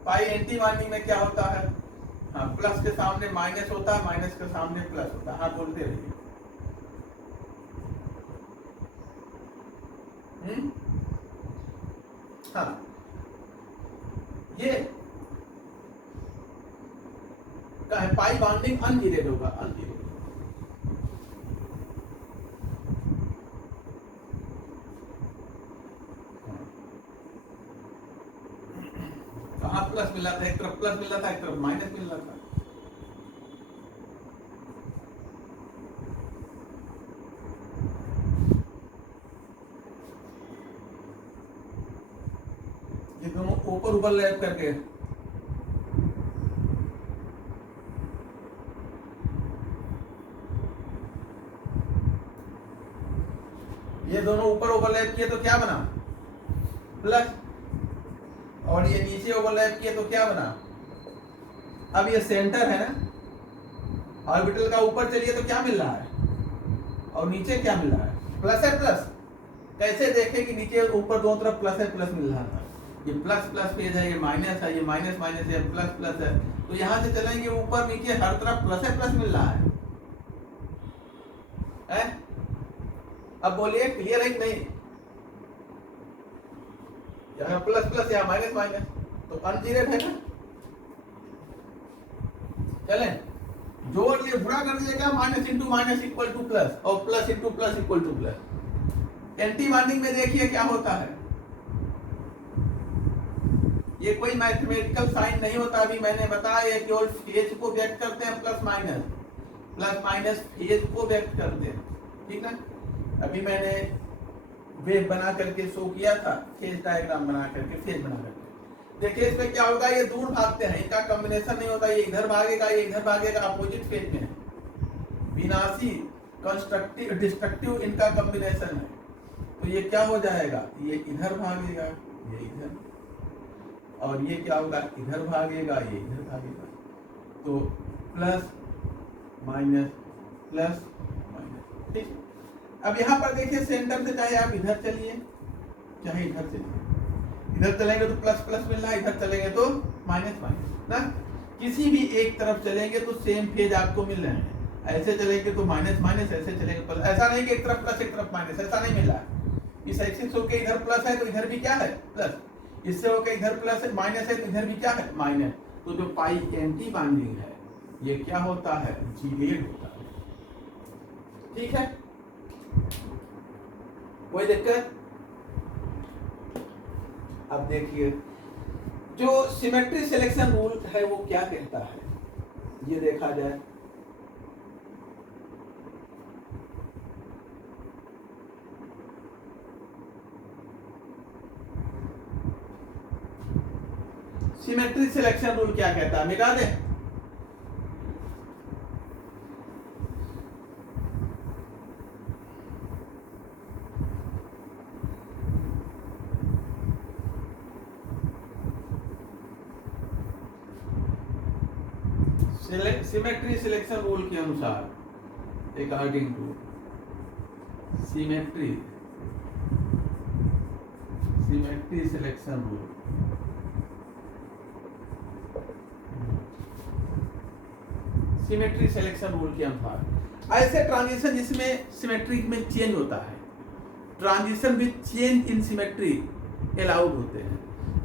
पाई एंटी बॉन्डिंग में क्या होता है, हाँ प्लस के सामने माइनस होता है, माइनस के सामने प्लस होता है, हाँ बोलते रहिए। हाँ ये पाई बॉन्डिंग अनजीरेड होगा, अनजीरेड। कहाँ प्लस मिला था, एक तरफ प्लस मिला था, एक तरफ माइनस मिल रहा था। ये दोनों ऊपर ऊपर लैप करके, ये दोनों ऊपर ओवरलैप किए तो क्या बना, प्लस, और ये नीचे ओवरलैप किए तो क्या बना। अब ये सेंटर है ना, ऑर्बिटल का ऊपर चलिए तो क्या मिल रहा है और नीचे क्या मिल रहा है, प्लस है प्लस। कैसे देखें कि नीचे ऊपर दोनों तरफ प्लस है प्लस मिल रहा है, ये प्लस प्लस पेज है, ये माइनस है, ये माइनस माइनस है, प्लस प्लस है, तो यहाँ से चलेंगे ऊपर नीचे हर तरफ प्लस है प्लस मिल रहा है। अब बोलिए क्लियर है कि नहीं, यहाँ प्लस प्लस यहाँ माइनस माइनस, तो अनजीरेड है ना। चले जोड़ लिए बुरा कर दीजिएगा, minus into minus equal to plus और plus into plus equal to plus. Anti bonding में देखिए क्या होता है, ये कोई मैथमेटिकल साइन नहीं होता, अभी मैंने बताया केवल फेज को व्यक्त करते हैं, प्लस माइनस फेज को व्यक्त करते हैं, ठीक ना। अभी मैंने वेव बना करके शो किया था, फेज डायग्राम बना करके, फेज बना करके। देखिए इसमें क्या होगा, ये दूर भागते हैं, इनका कॉम्बिनेशन नहीं होता, ये इधर भागेगा ये इधर भागेगा, अपोजिट फेज में है, विनाशी कंस्ट्रक्टिव डिस्ट्रक्टिव इनका कॉम्बिनेशन है। तो ये क्या हो जाएगा, ये इधर भागेगा ये इधर, और ये क्या होगा, इधर भागेगा ये इधर भागेगा, तो प्लस माइनस, ठीक। अब यहाँ पर देखिए सेंटर से चाहे आप इधर चलिए चाहे इधर चलिए, इधर चलेंगे तो प्लस प्लस मिल रहा है, इधर चलेंगे तो माइनस माइनस ना। किसी भी एक तरफ चलेंगे तो सेम फेज आपको मिल रहे हैं, ऐसे चलेंगे तो माइनस माइनस, ऐसे चलेंगे प्लस, ऐसा नहीं कि एक तरफ प्लस एक तरफ माइनस, ऐसा नहीं मिल रहा है। इस एक्सिस होके इधर प्लस है तो इधर भी क्या है प्लस, इससे होके इधर प्लस है माइनस है तो इधर भी क्या है माइनस। तो जो पाई एंटी बाइंडिंग है ये क्या होता है, जीरेड होता है, ठीक है, कोई दिक्कत। अब देखिए जो सिमेट्री सिलेक्शन रूल है वो क्या कहता है, ये देखा जाए। सिमेट्री सिलेक्शन रूल क्या कहता है, मिटा दे। सिमेट्री सिलेक्शन रूल के अनुसार, according to symmetry selection rule, symmetry selection rule के अनुसार ऐसे ट्रांजिशन जिसमें सिमेट्री में चेंज होता है, transition with change in symmetry allowed होते हैं,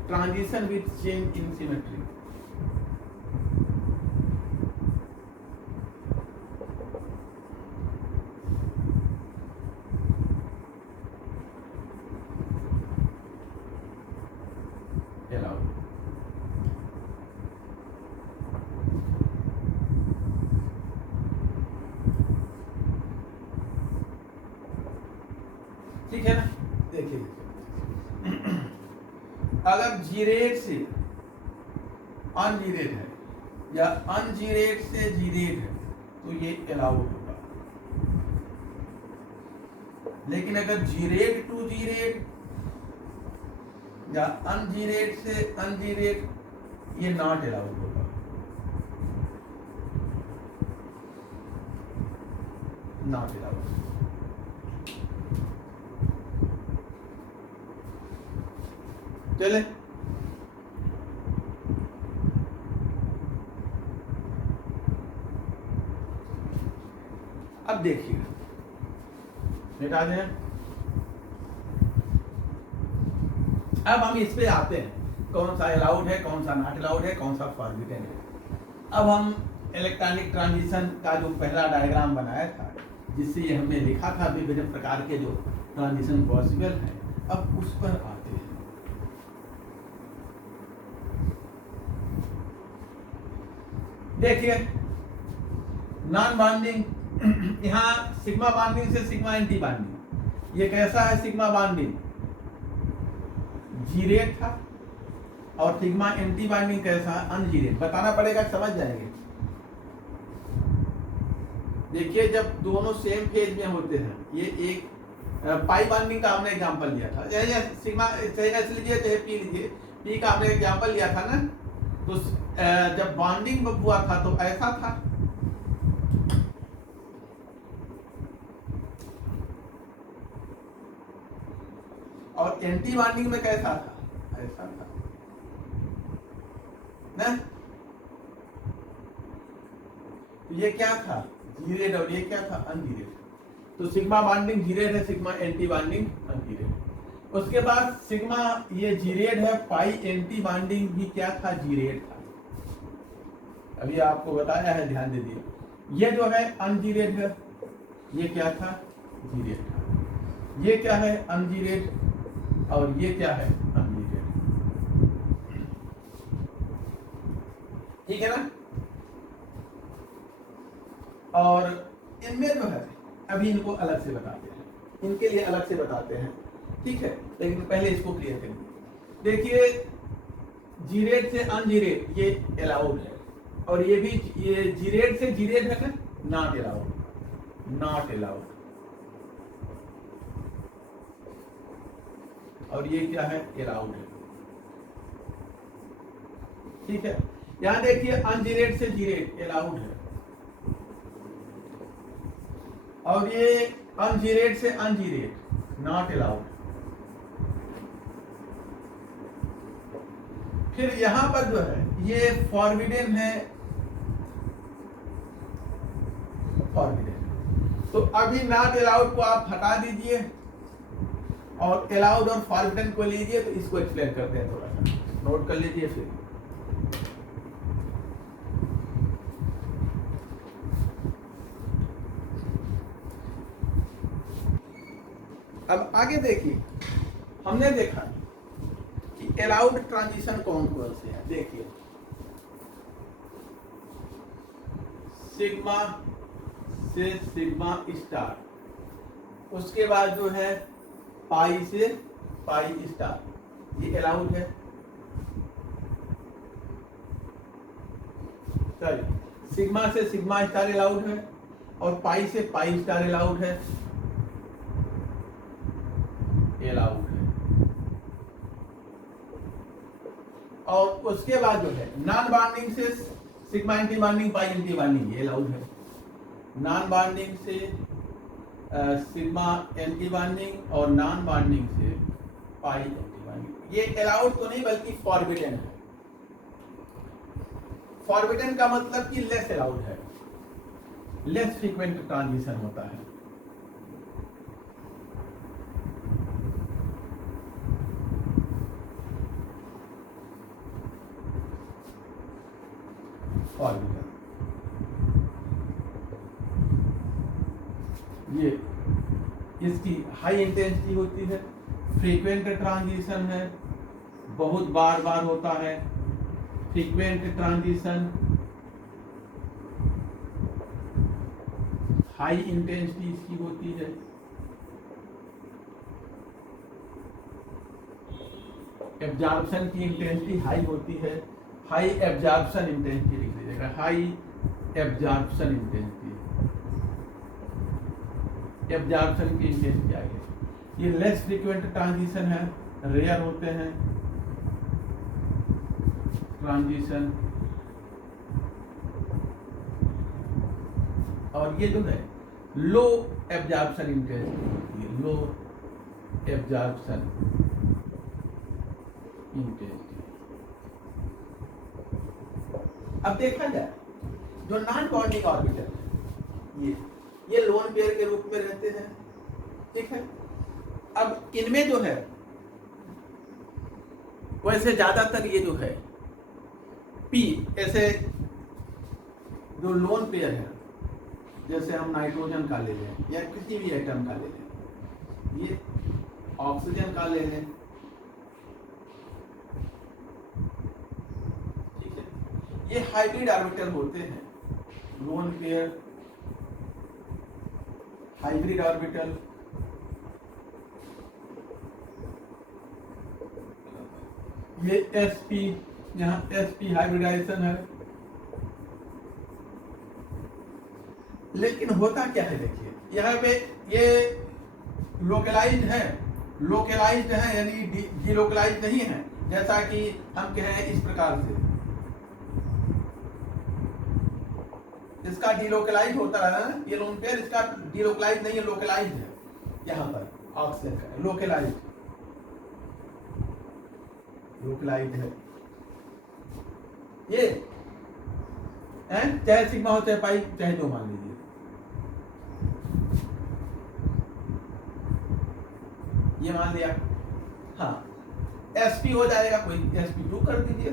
transition with change in symmetry. ठीक है ना। देखिए अगर जीरेड से अनजीरेड है या अनजीरेड से जीरेड है तो ये अलाउड होगा, लेकिन अगर जीरेड टू जीरेड या अनजीरेड से अनजीरेड ये नॉट अलाउड होगा, नॉट अलाउड। चले अब देखिए मिटा दें। अब हम इस पे आते हैं, कौन सा अलाउड है कौन सा नॉट अलाउड है, कौन सा फॉरबिडन है। अब हम इलेक्ट्रॉनिक ट्रांजिशन का जो पहला डायग्राम बनाया था, जिससे हमने लिखा था विभिन्न प्रकार के जो ट्रांजिशन पॉसिबल है, अब उस पर आते हैं। देखिए नॉन बाइंडिंग, यहाँ सिग्मा बाइंडिंग से सिग्मा एंटी बाइंडिंग, ये कैसा है सिग्मा बाइंडिंग, जीरेड था, और सिग्मा एंटी बाइंडिंग कैसा है, अनजीरेड। बताना पड़ेगा, समझ जाएंगे। देखिए जब दोनों सेम फेज में होते हैं, ये एक पाई बॉन्डिंग का हमने एग्जांपल लिया था, या सिग्मा चाहे एस लीजिए चाहे पी लीजिए, पी का हमने एग्जांपल लिया था ना, तो जब बॉन्डिंग हुआ था तो ऐसा था, और एंटी बॉन्डिंग में कैसा था, ऐसा था ना। तो ये क्या था, जीरेड, और ये क्या था, अनजीरेड। तो सिग्मा बॉन्डिंग जीरेड है, सिग्मा एंटी बॉन्डिंग अनजीरेड। उसके बाद सिग्मा ये जीरेड है, पाई एंटी बॉन्डिंग भी क्या था, जीरेड था। अभी आपको बताया है, ध्यान दे दिए। ये जो है अनजीरेड है, ये क्या था, जीरेड था। ये क्या है, अनजीरेड, और ये क्या है, अनजीरेड। ठीक है ना। और इनमें जो है, अभी इनको अलग से बताते हैं, इनके लिए अलग से बताते हैं, ठीक है। लेकिन पहले इसको क्लियर करेंगे। देखिए, जीरेड से अनजीरेड ये अलाउड है, और ये भी, ये जीरेड से जीरेड है ना, नॉट अलाउड, नॉट अलाउड। और ये क्या है, अलाउड है, ठीक है। यहां देखिए, अनजीरेड से जीरेड अलाउड है, और ये अनजीरेड से अनजीरेड नॉट अलाउड। फिर यहां पर जो है, ये फॉरबिडन है, फॉरबिडन। तो अभी नॉट अलाउड को आप हटा दीजिए, और अलाउड और फॉरबिडन को लीजिए, तो इसको एक्सप्लेन करते हैं, थोड़ा सा नोट कर लीजिए। फिर अब आगे देखिए, हमने देखा कि अलाउड ट्रांजिशन कौन कौन से हैं। देखिए, सिग्मा से सिग्मा स्टार, उसके बाद जो है पाई से पाई स्टार, ये अलाउड है। चलिए, सिग्मा से सिग्मा स्टार अलाउड है, और पाई से पाई स्टार अलाउड है, अलाउड है। और उसके बाद जो है, नॉन बॉन्डिंग से sigma anti bonding, pi anti bonding, ये अलाउड है। नॉन बॉन्डिंग से सिग्मा एंटी बॉन्डिंग, और नॉन बॉन्डिंग से पाई एंटी बॉन्डिंग, ये अलाउड तो नहीं बल्कि फॉरबिडन है। फॉरबिडन का मतलब कि लेस अलाउड है, लेस फ्रीक्वेंट ट्रांजिशन होता है। फॉरबिडन, ये इसकी हाई इंटेंसिटी होती है, फ्रीक्वेंट ट्रांजिशन है, बहुत बार बार होता है, फ्रीक्वेंट ट्रांजिशन, हाई इंटेंसिटी इसकी होती है। एब्जॉर्प्शन की इंटेंसिटी हाई होती है, हाई एब्जॉर्प्शन इंटेंसिटी लिख लीजिएगा, हाई एब्जॉर्प्शन इंटेंसिटी, एब्जॉर्प्शन की इंटेंसिटी आएगी। ये लेस फ्रीक्वेंट ट्रांजिशन है, रेयर होते हैं ट्रांजिशन। और ये जो है लो एब्जॉर्प्शन इंटेंसिटी होती है, लो एब्जॉर्प्शन इंटेंसिटी। अब देखा जाए, जो नॉन बॉन्डिंग ऑर्बिटल है, ये लोन पेयर के रूप में रहते हैं, ठीक है। अब इनमें जो है, वैसे ज्यादातर ये जो है पी, ऐसे जो लोन पेयर है, जैसे हम नाइट्रोजन का ले लें या किसी भी एटम का ले लें, ये ऑक्सीजन का ले लें, ठीक है। ये हाइब्रिड ऑर्बिटल होते हैं, लोन पेयर, हाइब्रिड ऑर्बिटल। ये sp, यहाँ sp हाइब्रिडाइजेशन है। लेकिन होता क्या है, देखिए यहाँ पे ये लोकलाइज्ड है यानी डीलोकलाइज्ड नहीं है, जैसा कि हम कहें इस प्रकार से, इसका डीलोकलाइज होता है ना, ये लोन पेयर इसका डीलोकलाइज नहीं है, लोकलाइज है। यहाँ पर ऑक्सीजन का लोकलाइज है ये, चाहे सिग्मा हो चाहे पाई चाहे जो मान लीजिए। ये मान लिया, हाँ sp हो जाएगा, कोई sp2 कर दीजिए।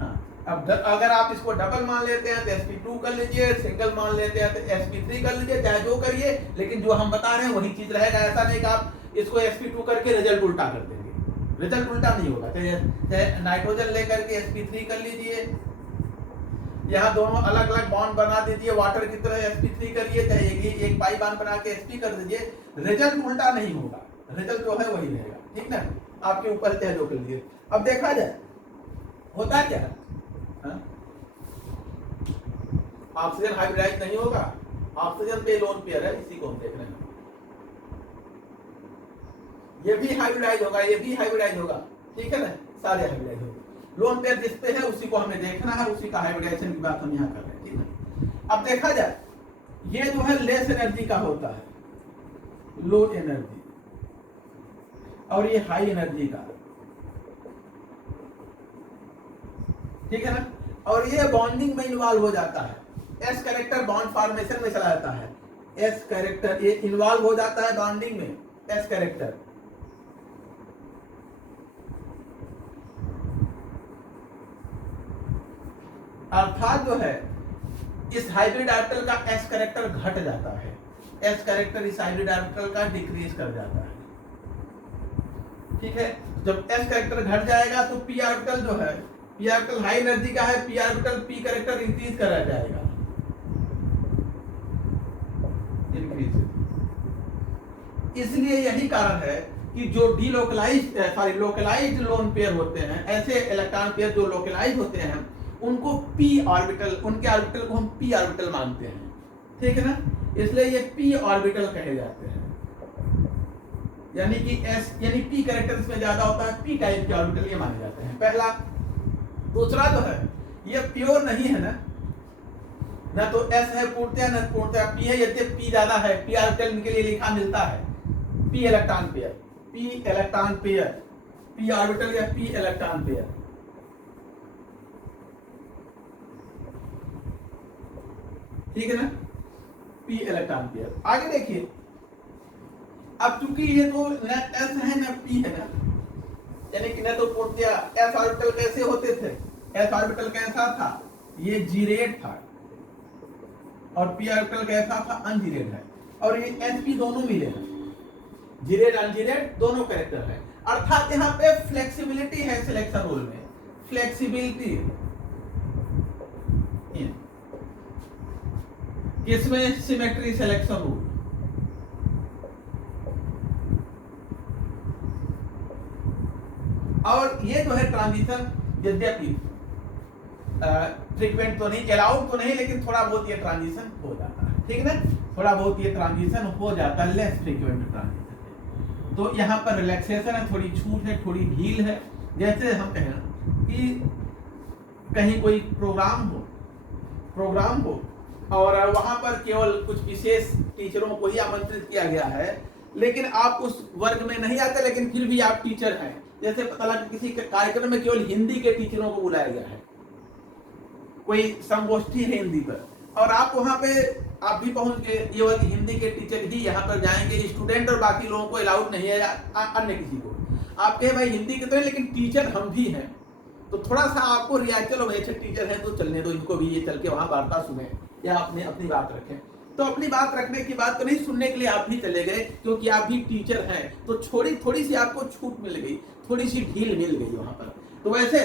हाँ, अब अगर आप इसको डबल मान लेते हैं तो sp2 कर लीजिए, सिंगल मान लेते हैं तो sp3 कर लीजिए, चाहे जो करिए, लेकिन जो हम बता रहे हैं वही चीज रहेगा। ऐसा नहीं कि आप इसको sp2 करके रिजल्ट उल्टा कर देंगे, रिजल्ट उल्टा नहीं होगा। चाहे नाइट्रोजन लेकर के sp3 कर लीजिए, यहाँ दोनों अलग अलग बॉन्ड बना दीजिए, वाटर की तरह sp3 करिए, चाहे एक पाई बॉन्ड बना के sp कर दीजिए, रिजल्ट उल्टा नहीं होगा, रिजल्ट जो है वही रहेगा, ठीक ना। आपके ऊपर चाहे जो कर लीजिए। अब देखा जाए होता क्या है, ऑक्सीजन हाइब्रिडाइज नहीं होगा, ऑक्सीजन पे लोन पेयर है, इसी को हम देख रहे हैं। ये भी हाइब्रिडाइज होगा, ये भी हाइब्रिडाइज होगा, ठीक है ना, सारे हाइब्रिडाइज होंगे। लोन पेयर जिस पे है उसी को हमें देखना है, उसी का हाइब्रिडाइजेशन की बात हम यहाँ कर रहे हैं, ठीक है। अब देखा जाए, ये जो है लेस एनर्जी का होता है, लो एनर्जी, और ये हाई एनर्जी का, ठीक है ना। और ये बॉन्डिंग में इन्वॉल्व हो जाता है, एस कैरेक्टर बॉन्ड फॉर्मेशन में चला जाता है, एस कैरेक्टर ये इन्वॉल्व हो जाता है बॉन्डिंग में, एस कैरेक्टर। अर्थात जो है इस हाइब्रिड ऑर्बिटल का एस कैरेक्टर घट जाता है, एस कैरेक्टर इस हाइब्रिड ऑर्बिटल का डिक्रीज कर जाता है, ठीक है। जब एस कैरेक्टर घट जाएगा तो पी ऑर्बिटल जो है, पी ऑर्बिटल हाई एनर्जी का है, P orbital P character increase करा जाएगा, इंक्रीज। इसलिए यही कारण है कि जो लोकलाइज्ड लोन पेयर होते हैं, ऐसे इलेक्ट्रॉन पेयर जो लोकलाइज होते हैं, उनको पी ऑर्बिटल, उनके ऑर्बिटल को हम पी ऑर्बिटल मानते हैं, ठीक है ना। इसलिए ये पी ऑर्बिटल कहे जाते हैं, यानी कि एस यानी पी कैरेक्टर इसमें ज्यादा होता है, पी टाइप के ऑर्बिटल ये माने जाते हैं, पहला। दूसरा जो है ये प्योर नहीं है ना तो एस है पूर्णतया न पूर्णतया पी है, यदि पी ज्यादा है, पी ऑर्बिटल इनके लिए लिखा मिलता है, P electron pair, P electron pair, P orbital या पी इलेक्ट्रॉन पेयर, ठीक है ना, पी इलेक्ट्रॉन पेयर। आगे देखिए, अब चूंकि ये तो न एस है न पी है ना, यानी कि न तो पूर्णतया एस ऑर्बिटल कैसे होते थे, एस ऑर्बिटल कैसा था, ये जीरेड था, और पी ऑर्बिटल कैसा था, अनजीरेड है, और ये sp दोनों मिले हैं, जीरेड अनजीरेड दोनों कैरेक्टर है। अर्थात यहाँ पे फ्लेक्सिबिलिटी है सिलेक्शन रूल में, फ्लेक्सिबिलिटी किसमें, सिमेट्री सिलेक्शन रूल। और ये जो है ट्रांजिशन यद्यपि फ्रीक्वेंट तो नहीं, अलाउड तो नहीं, लेकिन थोड़ा बहुत ये ट्रांजिशन हो जाता है, ठीक है ना, थोड़ा बहुत ये ट्रांजिशन हो जाता है, लेस फ्रीक्वेंट ट्रांजिशन। तो यहाँ पर रिलैक्सेशन है, थोड़ी छूट है, थोड़ी ढील है। जैसे हम कहें कि कहीं कोई प्रोग्राम हो और वहां पर केवल कुछ विशेष टीचरों को ही आमंत्रित किया गया है, लेकिन आप उस वर्ग में नहीं आते, लेकिन फिर भी आप टीचर हैं। जैसे पता लगा किसी कार्यक्रम में केवल हिंदी के टीचरों को बुलाया गया है, कोई संगोष्ठी है हिंदी पर, और आप वहां पे आप भी पहुंच गए, ये वर्ग हिंदी के टीचर ही यहाँ पर जाएंगे, स्टूडेंट और बाकी लोगों को अलाउड नहीं है, अन्य किसी को। आप कहे भाई हिंदी के तो, लेकिन टीचर हम भी हैं, तो थोड़ा सा आपको रियायत, चलो भाई अच्छे टीचर हैं तो चलने दो इनको भी, ये चल के वहां वार्ता सुने या अपनी बात रखें। तो अपनी बात रखने की बात को नहीं सुनने के लिए आप भी चले गए, क्योंकि आप भी टीचर हैं, तो थोड़ी सी आपको छूट मिल गई, थोड़ी सी ढील मिल गई वहां पर। तो वैसे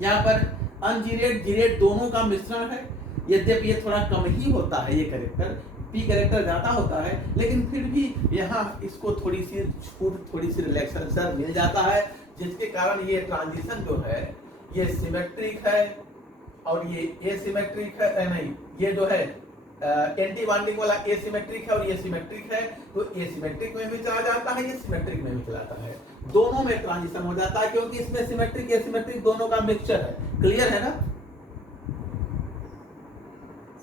यहाँ पर अनजीरेड जीरेड दोनों का मिश्रण है, यद्यपि ये थोड़ा कम ही होता है, ये कैरेक्टर पी कैरेक्टर ज्यादा होता है, लेकिन फिर भी यहाँ इसको थोड़ी सी छूट, थोड़ी सी रिलैक्सेशन मिल जाता है, जिसके कारण ये ट्रांजिशन जो है ये सिमेट्रिक है, और ये एसिमेट्रिक है, नहीं ये जो है एंटी बॉन्डिंग वाला एसिमेट्रिक है और ये सिमेट्रिक है, तो एसिमेट्रिक में भी चला जाता है, ये सिमेट्रिक में भी चलाता है, दोनों में ट्रांजिशन हो जाता है, क्योंकि इसमें सिमेट्रिक एसिमेट्रिक दोनों का मिक्सचर है। क्लियर है ना?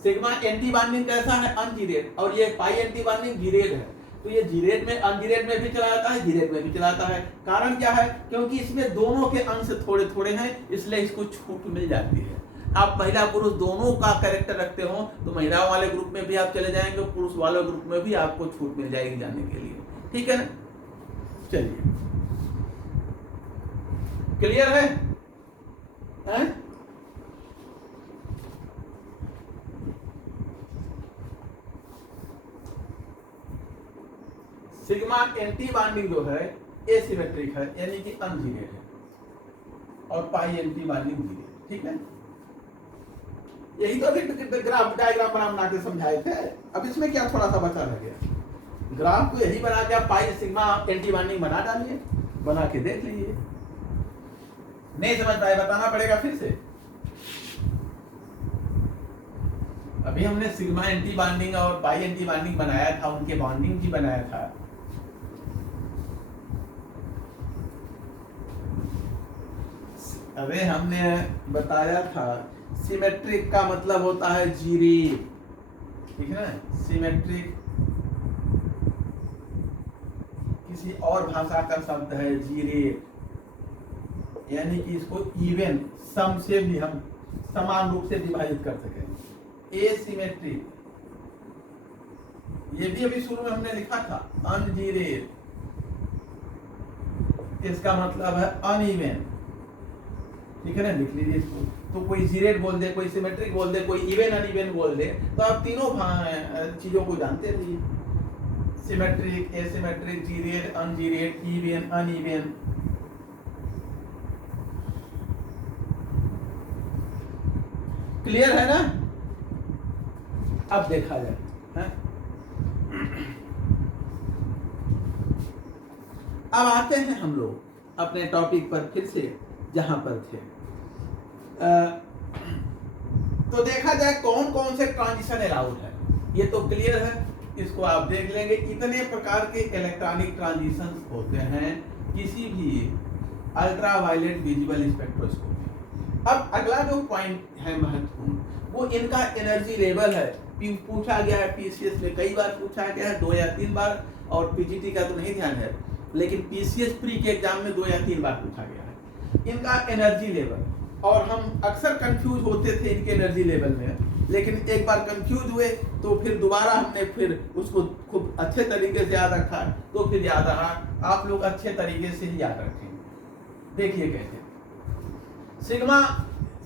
सिग्मा एंटी बॉन्डिंग कैसा है? अनजीरेड, और ये पाई एंटी बॉन्डिंग जीरेड है, तो ये जीरेड में अनजीरेड में भी चलाता है, जीरेड में भी चलाता है। कारण क्या है? क्योंकि इसमें दोनों के अंश थोड़े थोड़े हैं, इसलिए इसको छूट मिल जाती है। आप महिला पुरुष दोनों का कैरेक्टर रखते हो तो महिलाओं वाले ग्रुप में भी आप चले जाएंगे, पुरुष वाले ग्रुप में भी आपको छूट मिल जाएगी जाने के लिए। ठीक है ना? चलिए, क्लियर है? सिग्मा एंटी बॉन्डिंग जो है एसिमेट्रिक है, यानी कि अनजीरेड है, और पाई एंटी बॉन्डिंग जीरेड। ठीक है? यही तो अभी ग्राफ डायग्राम बना के समझाए थे। अब इसमें क्या थोड़ा सा बचा रह गया? ग्राफ को यही बना के आप पाई सिग्मा एंटी बॉन्डिंग बना डालिए, बना के देख लीजिए। नहीं समझ पाए बताना पड़ेगा फिर से। अभी हमने सिग्मा एंटी बॉन्डिंग और पाई एंटी बॉन्डिंग बनाया था, उनके बॉन्डिंग भी बनाया था। अबे हमने बताया था सिमेट्रिक का मतलब होता है जीरेड, ठीक है ना? सिमेट्रिक किसी और भाषा का शब्द है जीरेड, यानी कि इसको इवन सम से भी हम समान रूप से विभाजित कर सकें। एसिमेट्रिक, ये भी अभी शुरू में हमने लिखा था। अनजीरेड, इसका मतलब है अनइवन। ठीक है ना? लिख लीजिए इसको। तो कोई जीरेड बोल दे, कोई सिमेट्रिक बोल दे, कोई इवन अनइवन बोल दे, तो आप तीनों चीजों को जानते रहिए। Symmetric, asymmetric, geared, ungeared, even, uneven. Clear है ना? अब देखा जाए, है? अब आते हैं हम लोग अपने टॉपिक पर फिर से जहां पर थे। तो देखा जाए कौन कौन से ट्रांजिशन अलाउड है, ये तो क्लियर है, इसको आप देख लेंगे। इतने प्रकार के इलेक्ट्रॉनिक ट्रांजिशन होते हैं किसी भी अल्ट्रावायलेट विजिबल स्पेक्ट्रोस्कोपी। अब अगला जो पॉइंट है महत्वपूर्ण, वो इनका एनर्जी लेवल है। पूछा गया है पीसीएस में, कई बार पूछा गया है, 2 या 3 बार, और पीजीटी का तो नहीं ध्यान है, लेकिन पीसीएस प्री के एग्जाम में 2 या 3 बार पूछा गया है इनका एनर्जी लेवल। और हम अक्सर कंफ्यूज होते थे इनके एनर्जी लेवल में, लेकिन एक बार कंफ्यूज हुए तो फिर दोबारा हमने फिर उसको खूब अच्छे तरीके से याद रखा, तो फिर याद रहा। आप लोग अच्छे तरीके से ही याद रखें। देखिए कैसे।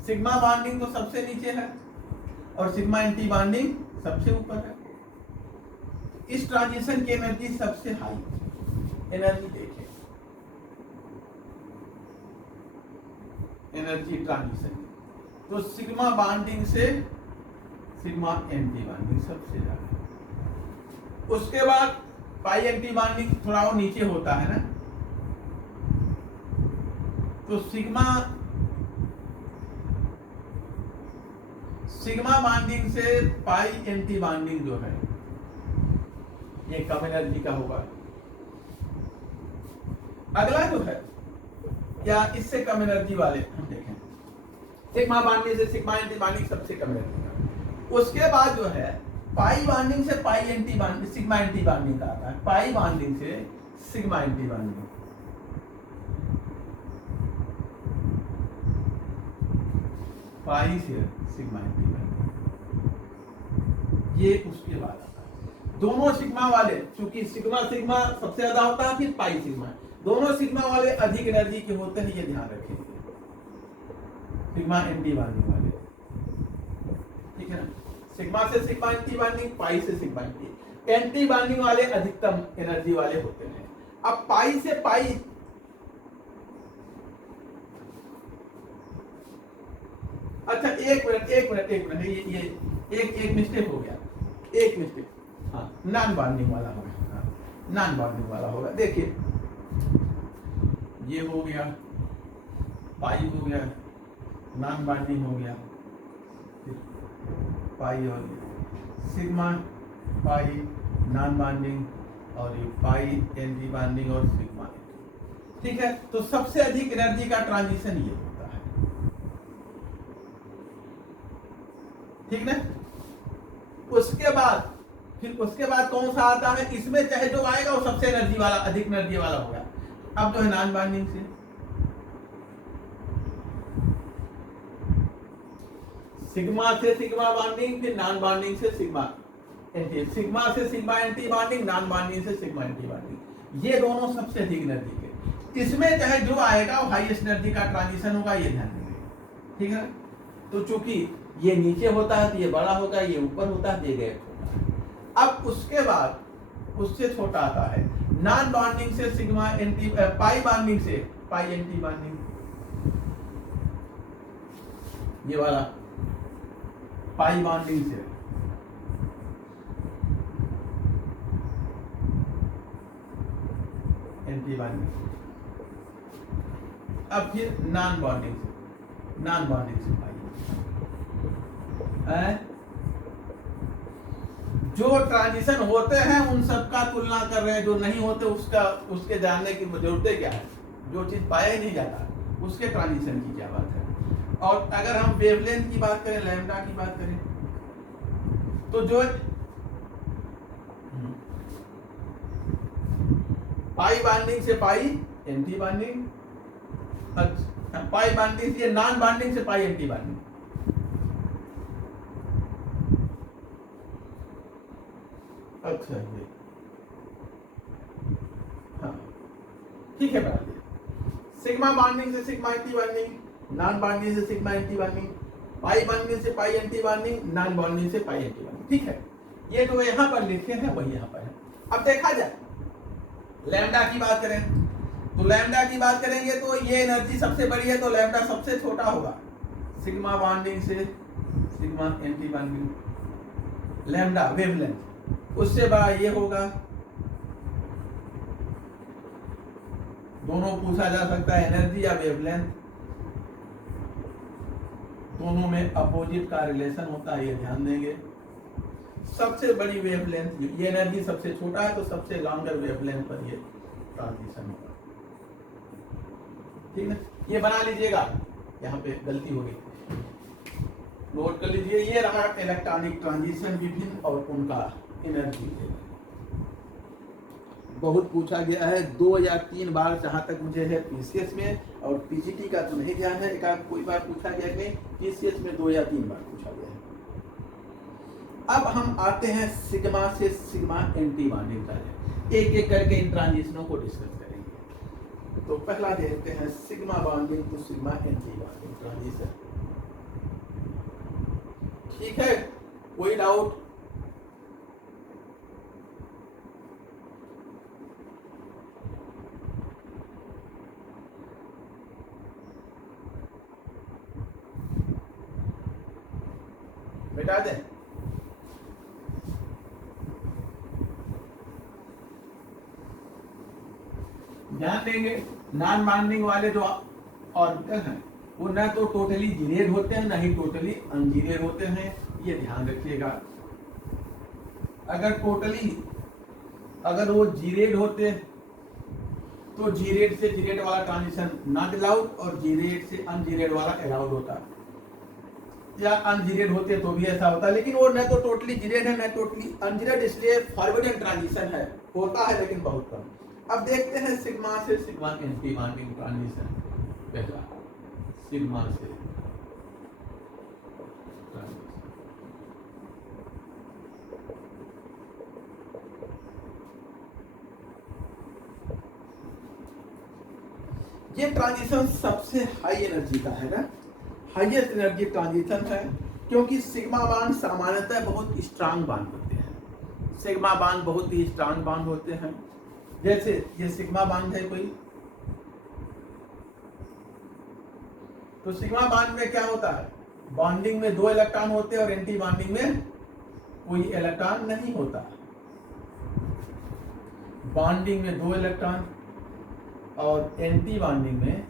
सिग्मा बॉन्डिंग तो सबसे नीचे है और सिग्मा एंटी बॉन्डिंग सबसे ऊपर है। इस ट्रांजिशन की एनर्जी सबसे हाई एनर्जी। देखिए एनर्जी ट्रांजिशन, तो सिग्मा बॉन्डिंग से सिग्मा एंटी बॉन्डिंग सबसे ज्यादा। उसके बाद पाई एंटी बॉन्डिंग थोड़ा वो नीचे होता है ना, तो सिग्मा बॉन्डिंग से पाई एंटी बॉन्डिंग जो है ये कम एनर्जी का होगा। अगला जो है या इससे कम एनर्जी वाले हम देखें, सिग्मा बॉन्डिंग से सिग्मा एंटी बॉन्डिंग सबसे कम एनर्जी का। उसके बाद जो है पाई बॉन्डिंग से pi anti bonding, sigma anti bonding का आता है। पाई बॉन्डिंग से सिग्मा एंटी बॉन्डिंग, पाई से सिग्मा एंटी बॉन्डिंग, ये उसके बाद आता है। दोनों सिग्मा वाले, क्योंकि सिग्मा सबसे ज्यादा होता है, फिर पाई सिग्मा, दोनों सिग्मा वाले अधिक एनर्जी के होते हैं, ये ध्यान रखेंगे। सिग्मा एंटी बॉन्डिंग वाले, ठीक है ना? सिग्मा से सिग्मा एंटी बॉन्डिंग, पाई से सिग्मा एंटी बॉन्डिंग वाले अधिकतम एनर्जी वाले होते हैं। अब पाई से पाई, अच्छा एक मिनट, ये एक मिस्टेक हो गया, एक मिस्टेक। हाँ, नॉन बॉन्डिंग वाला होगा, नॉन बॉन्डिंग वाला होगा। देखिए ये हो गया, पाई हो गया, नॉन बॉन्डिंग हो गया, पाई और सिग्मा पाई नॉन बॉन्डिंग और ये पाई एंटी बॉन्डिंग और सिग्मा। ठीक है, तो सबसे अधिक एनर्जी का ट्रांजिशन ये होता है। ठीक ना। उसके बाद कौन सा आता है, इसमें चाहे जो आएगा वो सबसे एनर्जी वाला, अधिक एनर्जी वाला होगा। अब जो है नॉन बॉन्डिंग से सिग्मा बॉन्डिंग, फिर नॉन बॉन्डिंग से सिग्मा एंटी, सिग्मा से sigma anti bonding, non bonding से सिग्मा एंटी बॉन्डिंग, ये दोनों सबसे अधिक एनर्जी के। इसमें चाहे जो आएगा वो हाईएस्ट एनर्जी का ट्रांजिशन होगा, ये ध्यान देंगे। ठीक है, तो चूंकि ये नीचे होता है तो ये बड़ा होगा, ये ऊपर होता है तो ये गैप होता है। अब उसके बाद उससे छोटा आता है नॉन बॉन्डिंग से सिग्मा एंटी, पाई बॉन्डिंग से पाई एंटी बॉन्डिंग, ये वाला पाई बॉन्डिंग से एंटी बॉन्डिंग। अब फिर नॉन बॉन्डिंग से पाई। जो ट्रांजिशन होते हैं उन सबका तुलना कर रहे हैं, जो नहीं होते उसके जानने की जरूरत क्या है। जो चीज पाया ही नहीं जाता उसके ट्रांजिशन की क्या बात है। और अगर हम वेवलेंथ की बात करें, लैम्डा की बात करें, तो जो पाई बॉन्डिंग से पाई एंटी बॉन्डिंग, अच्छा पाई बॉन्डिंग से नॉन बॉन्डिंग से पाई एंटी बॉन्डिंग। अच्छा ये हाँ ठीक है, बराबर। सिग्मा बॉन्डिंग से sigma anti bonding, non bonding से sigma anti bonding, pi bonding से pi anti bonding, non bonding से पाई एंटी बॉन्डिंग। ठीक है, ये जो यहाँ पर लिखे हैं वही यहाँ पर है। अब देखा जाए लैम्डा की बात करें, तो लैम्डा की बात करेंगे तो ये एनर्जी सबसे बड़ी है, तो लैम्डा सबसे छोटा होगा सिग्मा बॉन्डिंग से sigma anti bonding. Lambda wavelength उससे बड़ा ये होगा। दोनों पूछा जा सकता है, एनर्जी या वेवलेंथ, दोनों में अपोजिट का रिलेशन होता है, ये ध्यान देंगे। सबसे बड़ी वेवलेंथ, ये एनर्जी सबसे छोटा है तो सबसे लॉन्गर वेवलेंथ पर ये ट्रांजिशन होगा। ठीक है, ये बना लीजिएगा, यहाँ पे गलती हो गई, नोट कर लीजिए। ये रहा इलेक्ट्रॉनिक ट्रांजिशन, विभिन्न और उनका एनर्जी। बहुत पूछा गया है, 2 या 3 बार जहां तक मुझे है पीसीएस में, और पीजीटी का तो नहीं ध्यान है, एक आध कोई बार पूछा गया नहीं, पीसीएस में 2 या 3 बार पूछा गया है। अब हम आते हैं सिग्मा से सिग्मा एंटी बॉन्डिंग का, एक एक करके इन ट्रांजिशनों को डिस्कस करेंगे। तो पहला देखते हैं sigma bonding to sigma anti bonding transition. ठीक है, कोई डाउट? मिटा दें? ध्यान देंगे, नॉन बॉन्डिंग वाले जो ऑर्बिटल हैं वो ना तो टोटली जीरेड होते हैं, ना ही टोटली अनजीरेड होते हैं, ये ध्यान रखिएगा। अगर वो जीरेड होते तो जीरेड से जीरेड वाला ट्रांजिशन नॉट अलाउड, और जीरेड से अनजीरेड वाला अलाउड होता, या अनजीरेड होते तो भी ऐसा होता। लेकिन वो न तो टोटली जीरेड है, न टोटली अनजीरेड, इसलिए फॉरवर्ड ट्रांजिशन है, होता है लेकिन बहुत कम। अब देखते हैं सिग्मा से सिग्मा एंटी बॉन्डिंग ट्रांजिशन। पहला सिग्मा से ये ट्रांजिशन सबसे हाई एनर्जी का है ना, हाईएस्ट एनर्जी ट्रांजिशन है, क्योंकि सिग्मा बॉन्ड सामान्यतः बहुत स्ट्रांग बॉन्ड होते हैं। सिग्मा बॉन्ड बहुत ही स्ट्रांग बॉन्ड होते हैं। जैसे ये सिग्मा बॉन्ड है कोई, तो सिग्मा बॉन्ड में क्या होता है, बॉन्डिंग में 2 इलेक्ट्रॉन होते हैं और एंटी बॉन्डिंग में कोई इलेक्ट्रॉन नहीं होता। बॉन्डिंग में 2 इलेक्ट्रॉन और एंटी बॉन्डिंग में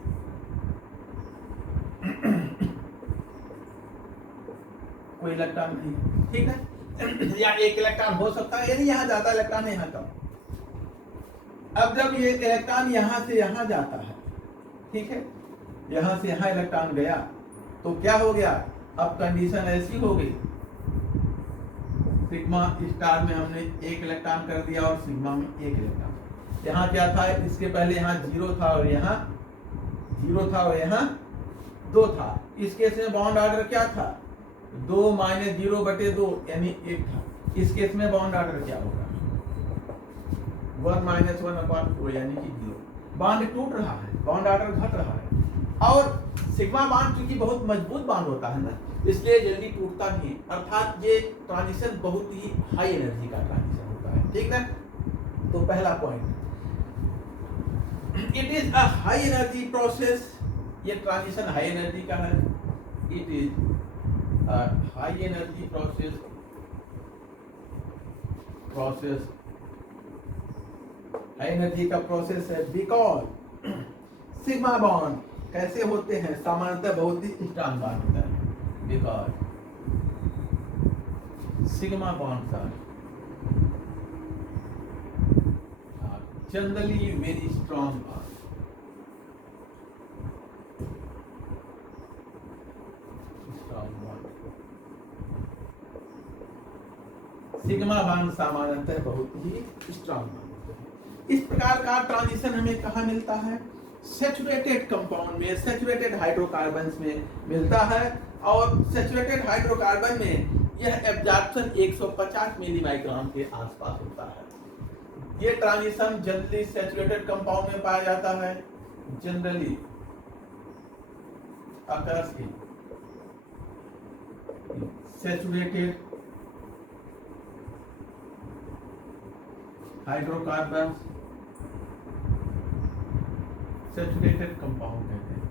कोई इलेक्ट्रॉन नहीं। ठीक है, या एक इलेक्ट्रॉन हो सकता है, यानी यहाँ जाता है इलेक्ट्रॉन, यहाँ कम। अब जब ये इलेक्ट्रॉन यहाँ से यहाँ जाता है, ठीक है, यहाँ से यहाँ इलेक्ट्रॉन गया, तो क्या हो गया, अब कंडीशन ऐसी हो गई, सिग्मा स्टार में हमने एक इलेक्ट्रॉन कर दिया और सिग्मा में एक इलेक्ट्रॉन। यहाँ क्या था, इसके पहले यहाँ 0 था और यहाँ 0 था और यहाँ 2 था। इस केस में बॉन्ड ऑर्डर क्या था, 2 - 0/2 यानी 1 था। इस केस में बॉन्ड ऑर्डर क्या होगा, 1 - 1/4 यानी कि 0। बॉन्ड टूट रहा है, बॉन्ड ऑर्डर घट रहा है। और सिग्मा बॉन्ड चूंकि बहुत मजबूत बॉन्ड होता है ना, इसलिए जल्दी टूटता नहीं, अर्थात ये ट्रांजिशन बहुत ही हाई एनर्जी का ट्रांजिशन होता है, ठीक ना। तो पहला point, it is a high energy process, ये ट्रांजिशन हाई एनर्जी का है। It is a high energy process high energy का प्रोसेस है, बिकॉज सिग्मा बॉन्ड कैसे होते हैं, सामान्यतः बहुत ही स्ट्रॉन्ग बॉन्ड होता है, because sigma bonds are generally very strong bond. Sigma bond सामान्यतः बहुत ही स्ट्रॉन्ग बॉन्ड होते हैं। इस प्रकार का ट्रांजिशन हमें कहाँ मिलता है, सैचुरेटेड कंपाउंड में, सैचुरेटेड हाइड्रोकार्बन्स में मिलता है। और सैचुरेटेड हाइड्रोकार्बन में यह एब्जॉर्प्शन 150 मिलीमाइक्रोन के आसपास होता है। ये ट्रांजिशन जनरली सैचुरेटेड कंपाउंड में पाया जाता है, generally occurs in saturated hydrocarbon, saturated compound कहते हैं।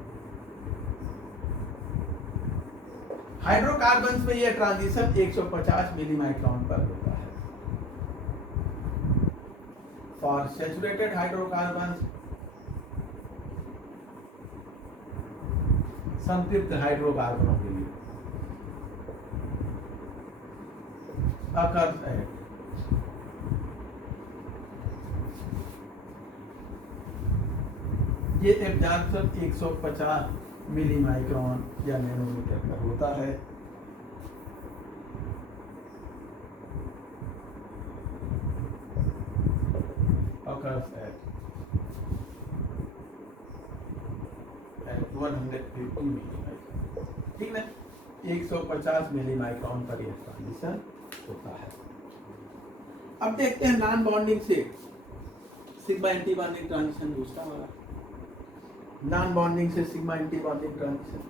हाइड्रोकार्बन में यह ट्रांजिशन 150 मिलीमाइक्रोन पर होता है। फॉर सैचुरेटेड हाइड्रोकार्बन, संतृप्त हाइड्रोकार्बनों के लिए occurs at ये एब्जॉर्प्शन 150 मिलीमाइक्रोन या नैनोमीटर पर होता है। occurs at 150 मिलीमाइक्रोन, ठीक है, 150 मिलीमाइक्रोन पर यह ट्रांजिशन होता है। अब देखते हैं नॉन बॉन्डिंग से सिग्मा एंटी बॉन्डिंग ट्रांजिशन, दूसरा वाला नॉन बॉन्डिंग से सिग्मा एंटी बॉन्डिंग ट्रांजिशन।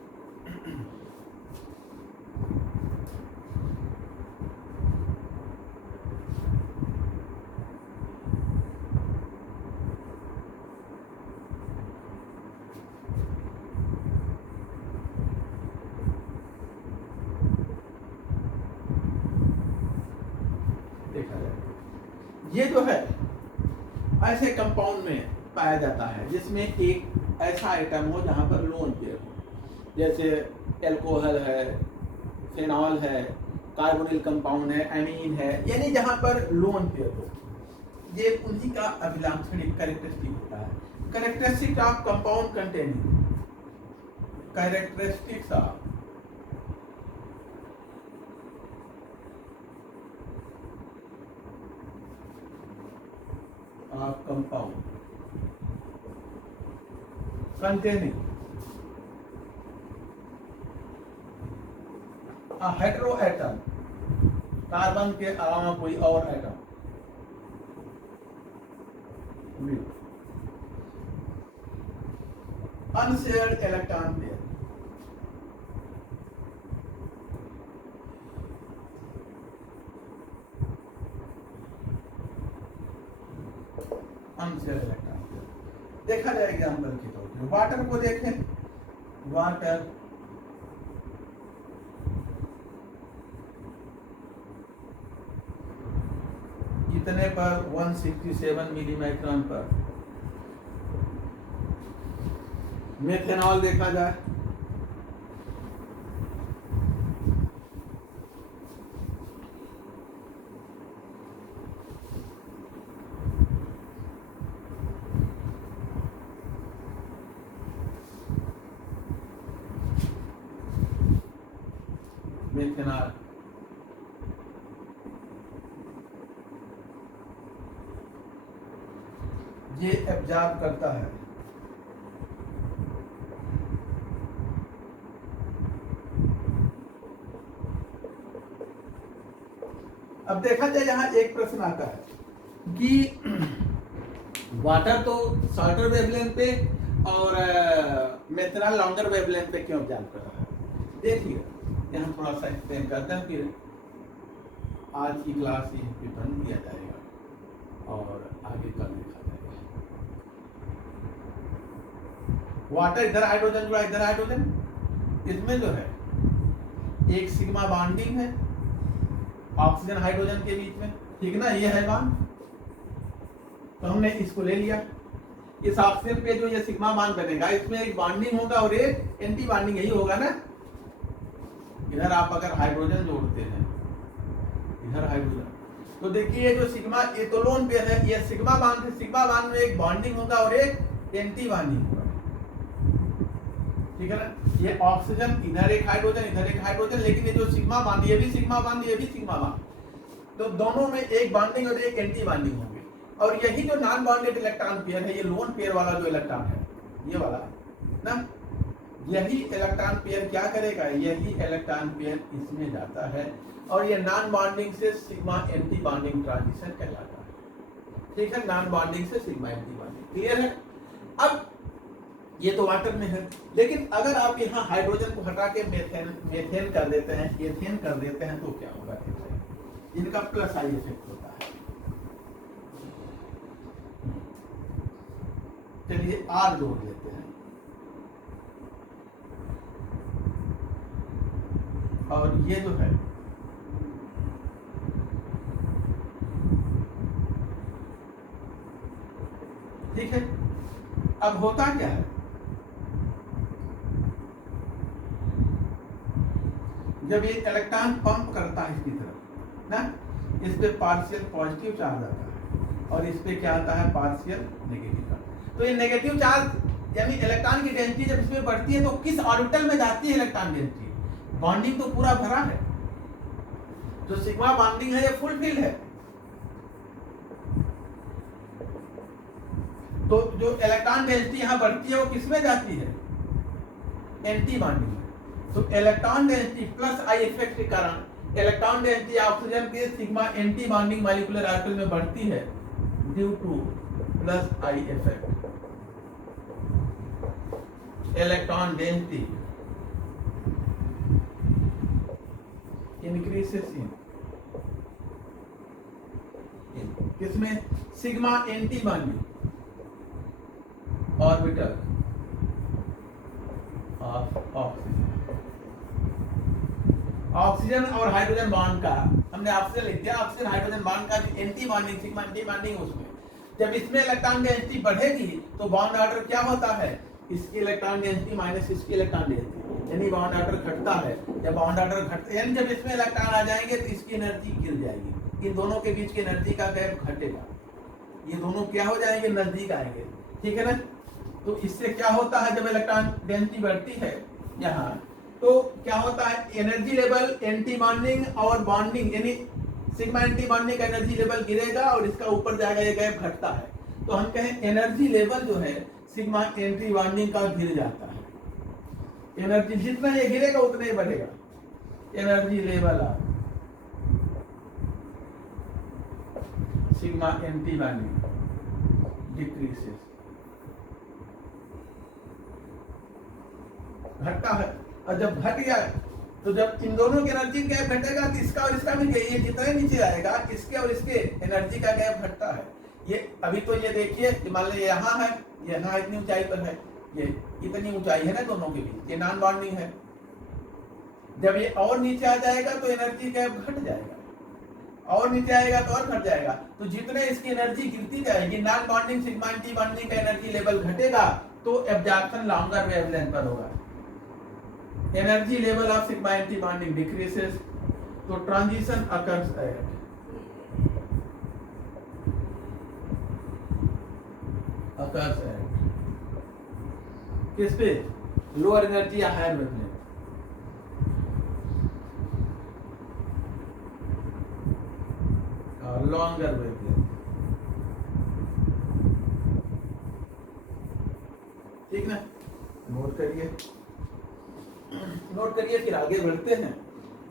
देखा जाए, ये जो है ऐसे कंपाउंड में पाया जाता है जिसमें एक ऐसा आइटम हो जहां पर लोन पेयर हो, जैसे एल्कोहल है, फेनॉल है, कार्बोनिल कंपाउंड है, एमीन है, यानी जहां पर लोन पेयर हो। ये उन्हीं का अभिलाक्षणिक कैरेक्टरिस्टिक होता है। Characteristic of compound containing, characteristics of compound containing a heteroatom, carbon के अलावा कोई और atom with unshared electron pair, unshared electron pair। देखा जाए एग्जाम्पल के तौर पे वाटर को देखें, वाटर कितने पर, 167 मिलीमाइक्रोन पर। मेथेनॉल देखा जाए, इथेनॉल, ये एब्जॉर्ब करता है। अब देखा जाए यहाँ एक प्रश्न आता है कि वाटर तो शॉर्टर वेवलेंथ पे और मेथनॉल लॉन्गर वेवलेंथ पे क्यों एब्जॉर्ब कर रहा है। देखिए यहाँ थोड़ा सा एक्सप्लेन करते हैं, फिर आज की क्लास यहीं पे बंद किया जाएगा और आगे कल देखा जाएगा। वाटर इधर हाइड्रोजन जुड़ा, इधर हाइड्रोजन, इसमें जो है एक सिग्मा बॉन्डिंग है ऑक्सीजन हाइड्रोजन के बीच में, ठीक ना, ये है बॉन्ड। तो हमने इसको ले लिया, इस ऑक्सीजन पे जो ये सिग्मा बॉन्ड बनेगा इसमें एक बॉन्डिंग होगा और एक एंटी बॉन्डिंग, यही होगा ना। इधर आप अगर हाइड्रोजन जोड़ते हैं, इधर हाइड्रोजन, तो देखिए जो सिग्मा ये तो लोन पेयर है, ये सिग्मा बॉन्ड है, सिग्मा बॉन्ड में एक बॉन्डिंग होगा और एक एंटी बॉन्डिंग होगा, ठीक है ना। ये ऑक्सीजन, इधर एक हाइड्रोजन, इधर एक हाइड्रोजन, लेकिन ये जो सिग्मा बॉन्ड, ये भी सिग्मा बॉन्ड, ये भी सिग्मा बॉन्ड, तो दोनों में एक बॉन्डिंग और एक एंटी बॉन्डिंग होगी। और यही जो नॉन बॉन्डेड इलेक्ट्रॉन पेयर है, ये लोन पेयर वाला जो इलेक्ट्रॉन है, ये वाला ना, यही इलेक्ट्रॉन पेयर क्या करेगा, यही इलेक्ट्रॉन पेयर इसमें जाता है और ये नॉन बॉन्डिंग से सिग्मा एंटी बॉन्डिंग ट्रांजिशन कहलाता है, ठीक है। नॉन बॉन्डिंग से सिग्मा एंटी बॉन्डिंग, क्लियर है। अब ये तो वाटर में है, लेकिन अगर आप यहाँ हाइड्रोजन को हटा के मेथेन कर देते हैं, एथेन कर देते हैं, तो क्या होगा, इनका प्लस आई इफेक्ट होता है। चलिए आर जोड़ लेते हैं और ये जो है ठीक है। अब होता क्या है, जब ये इलेक्ट्रॉन पंप करता है इसकी तरफ ना, इस पे पार्शियल पॉजिटिव चार्ज आता है और इस पे क्या आता है, पार्शियल नेगेटिव चार्ज। तो ये नेगेटिव चार्ज यानी इलेक्ट्रॉन की डेंसिटी जब इसमें बढ़ती है तो किस ऑर्बिटल में जाती है इलेक्ट्रॉन डेंसिटी, बॉन्डिंग तो पूरा भरा है, जो सिग्मा बॉन्डिंग है ये फुल फिल है, तो जो इलेक्ट्रॉन डेंसिटी यहाँ बढ़ती है वो किस में जाती है, एंटी बॉन्डिंग। तो electron density plus I effect के कारण इलेक्ट्रॉन डेंसिटी ऑक्सीजन के sigma anti bonding molecular orbital में बढ़ती है due to plus I effect. Electron density increases in किसमें, sigma anti bonding orbital of oxygen. Oxygen और hydrogen bond का हमने ऑक्सीजन लिख दिया, ऑक्सीजन हाइड्रोजन बॉन्ड का anti bonding sigma anti bonding, उसमें जब इसमें इलेक्ट्रॉन डेंसिटी बढ़ेगी तो बॉन्ड ऑर्डर क्या होता है, इसकी इलेक्ट्रॉन डेंसिटी माइनस इसकी इलेक्ट्रॉन डेंसिटी, यानी बॉन्ड ऑर्डर घटता है। जब बॉन्ड ऑर्डर घटता है यानी जब इसमें इलेक्ट्रॉन आ जाएंगे तो इसकी एनर्जी गिर जाएगी, इन दोनों के बीच की एनर्जी का गैप घटेगा, ये दोनों क्या हो जाएंगे, नजदीक आएंगे, ठीक है ना। तो इससे क्या होता है, जब इलेक्ट्रॉन डेंसिटी बढ़ती है यहाँ तो क्या होता है, एनर्जी लेवल एंटी बॉन्डिंग और बॉन्डिंग यानी सिग्मा एंटी बॉन्डिंग का एनर्जी लेवल गिरेगा और इसका ऊपर जाएगा, ये गैप घटता है। तो हम कहें एनर्जी लेवल जो है सिग्मा एंटी बॉन्डिंग का गिर जाता है, एनर्जी जितना ये गिरेगा उतना ही बढ़ेगा, energy level of sigma anti bonding decreases, घटता है। और जब घट गया तो जब इन दोनों की एनर्जी गैप घटेगा तो इसका और इसका भी, ये जितना नीचे आएगा इसके और इसके एनर्जी का गैप घटता है। ये अभी तो ये देखिए मान लीजिए यहाँ है, यहाँ इतनी ऊंचाई पर है, ये इतनी ऊंचाई है ना दोनों के बीच, ये नॉन बॉन्डिंग है। जब ये और नीचे आ जाएगा तो एनर्जी गैप घट जाएगा, और नीचे आएगा तो और घट जाएगा। तो जितने इसकी एनर्जी गिरती जाएगी, non bonding sigma anti bonding का एनर्जी लेवल घटेगा तो एब्जॉर्प्शन लॉन्गर वेवलेंथ पर होगा, energy level of sigma anti bonding decreases, तो ट्रांजिशन अकर्स एट किस पे, लोअर एनर्जी या हायर वेवलेंथ। Stronger wavelength. ठीक ना, नोट करिए फिर आगे बढ़ते हैं।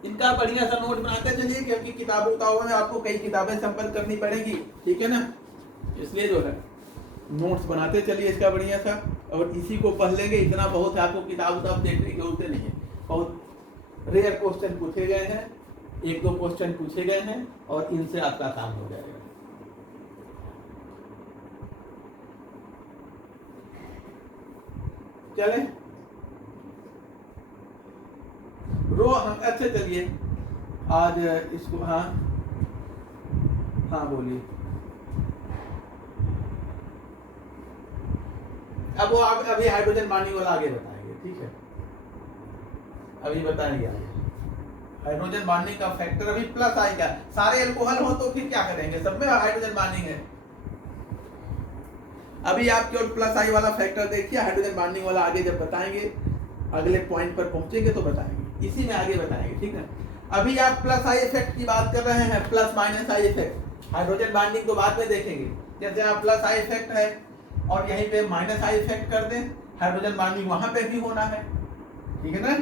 इनका बढ़िया सा नोट बनाते चलिए, क्योंकि किताबों में आपको कई किताबें संपर्क करनी पड़ेगी, ठीक है ना, इसलिए जो है नोट्स बनाते चलिए इसका बढ़िया सा, और इसी को पढ़ लेंगे, इतना बहुत है, आपको किताब देखने की जरूरत नहीं है। बहुत रेयर क्वेश्चन पूछे गए हैं, 1-2 क्वेश्चन पूछे गए हैं, और इनसे आपका काम हो जाएगा। चले रो हम अच्छे, चलिए आज इसको, हाँ बोलिए। अब वो अभी हाइड्रोजन बॉन्डिंग वाला आगे बताएंगे, ठीक है, अभी बताएंगे आगे। हाइड्रोजन बॉन्डिंग का फैक्टर अभी प्लस आएगा, सारे अल्कोहल हो तो फिर क्या करेंगे, सब में हाइड्रोजन बॉन्डिंग है। अभी आप केवल प्लस आई वाला फैक्टर देखिए, हाइड्रोजन बॉन्डिंग वाला आगे जब बताएंगे, अगले पॉइंट पर पहुंचेंगे तो बताएंगे, इसी में आगे बताएंगे, ठीक है। अभी आप प्लस आई इफेक्ट की बात कर रहे हैं, plus minus I effect, hydrogen bonding तो बाद में देखेंगे। जैसे आप प्लस आई इफेक्ट है और यहीं पे माइनस आई इफेक्ट कर दें, हाइड्रोजन बॉन्डिंग वहां पे भी होना है, ठीक है ना।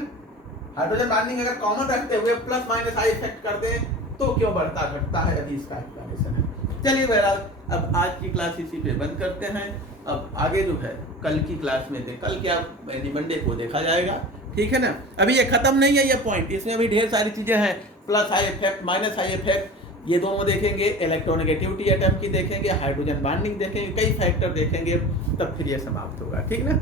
हाइड्रोजन बॉन्डिंग अगर कॉमन रखते हुए प्लस माइनस आई इफेक्ट कर दें तो क्यों बढ़ता घटता है, अभी इसका एक्सप्लेनेशन है। चलिए बहरहाल अब आज की क्लास इसी पे बंद करते हैं। अब आगे जो है कल की क्लास में कल क्या मंडे को देखा जाएगा, ठीक है ना। अभी ये खत्म नहीं है ये पॉइंट, इसमें अभी ढेर सारी चीजें हैं, plus I effect, minus I effect, ये दोनों देखेंगे, इलेक्ट्रोनेगेटिविटी एटम की देखेंगे, हाइड्रोजन बॉन्डिंग देखेंगे, कई फैक्टर देखेंगे, तब फिर ये समाप्त होगा, ठीक ना।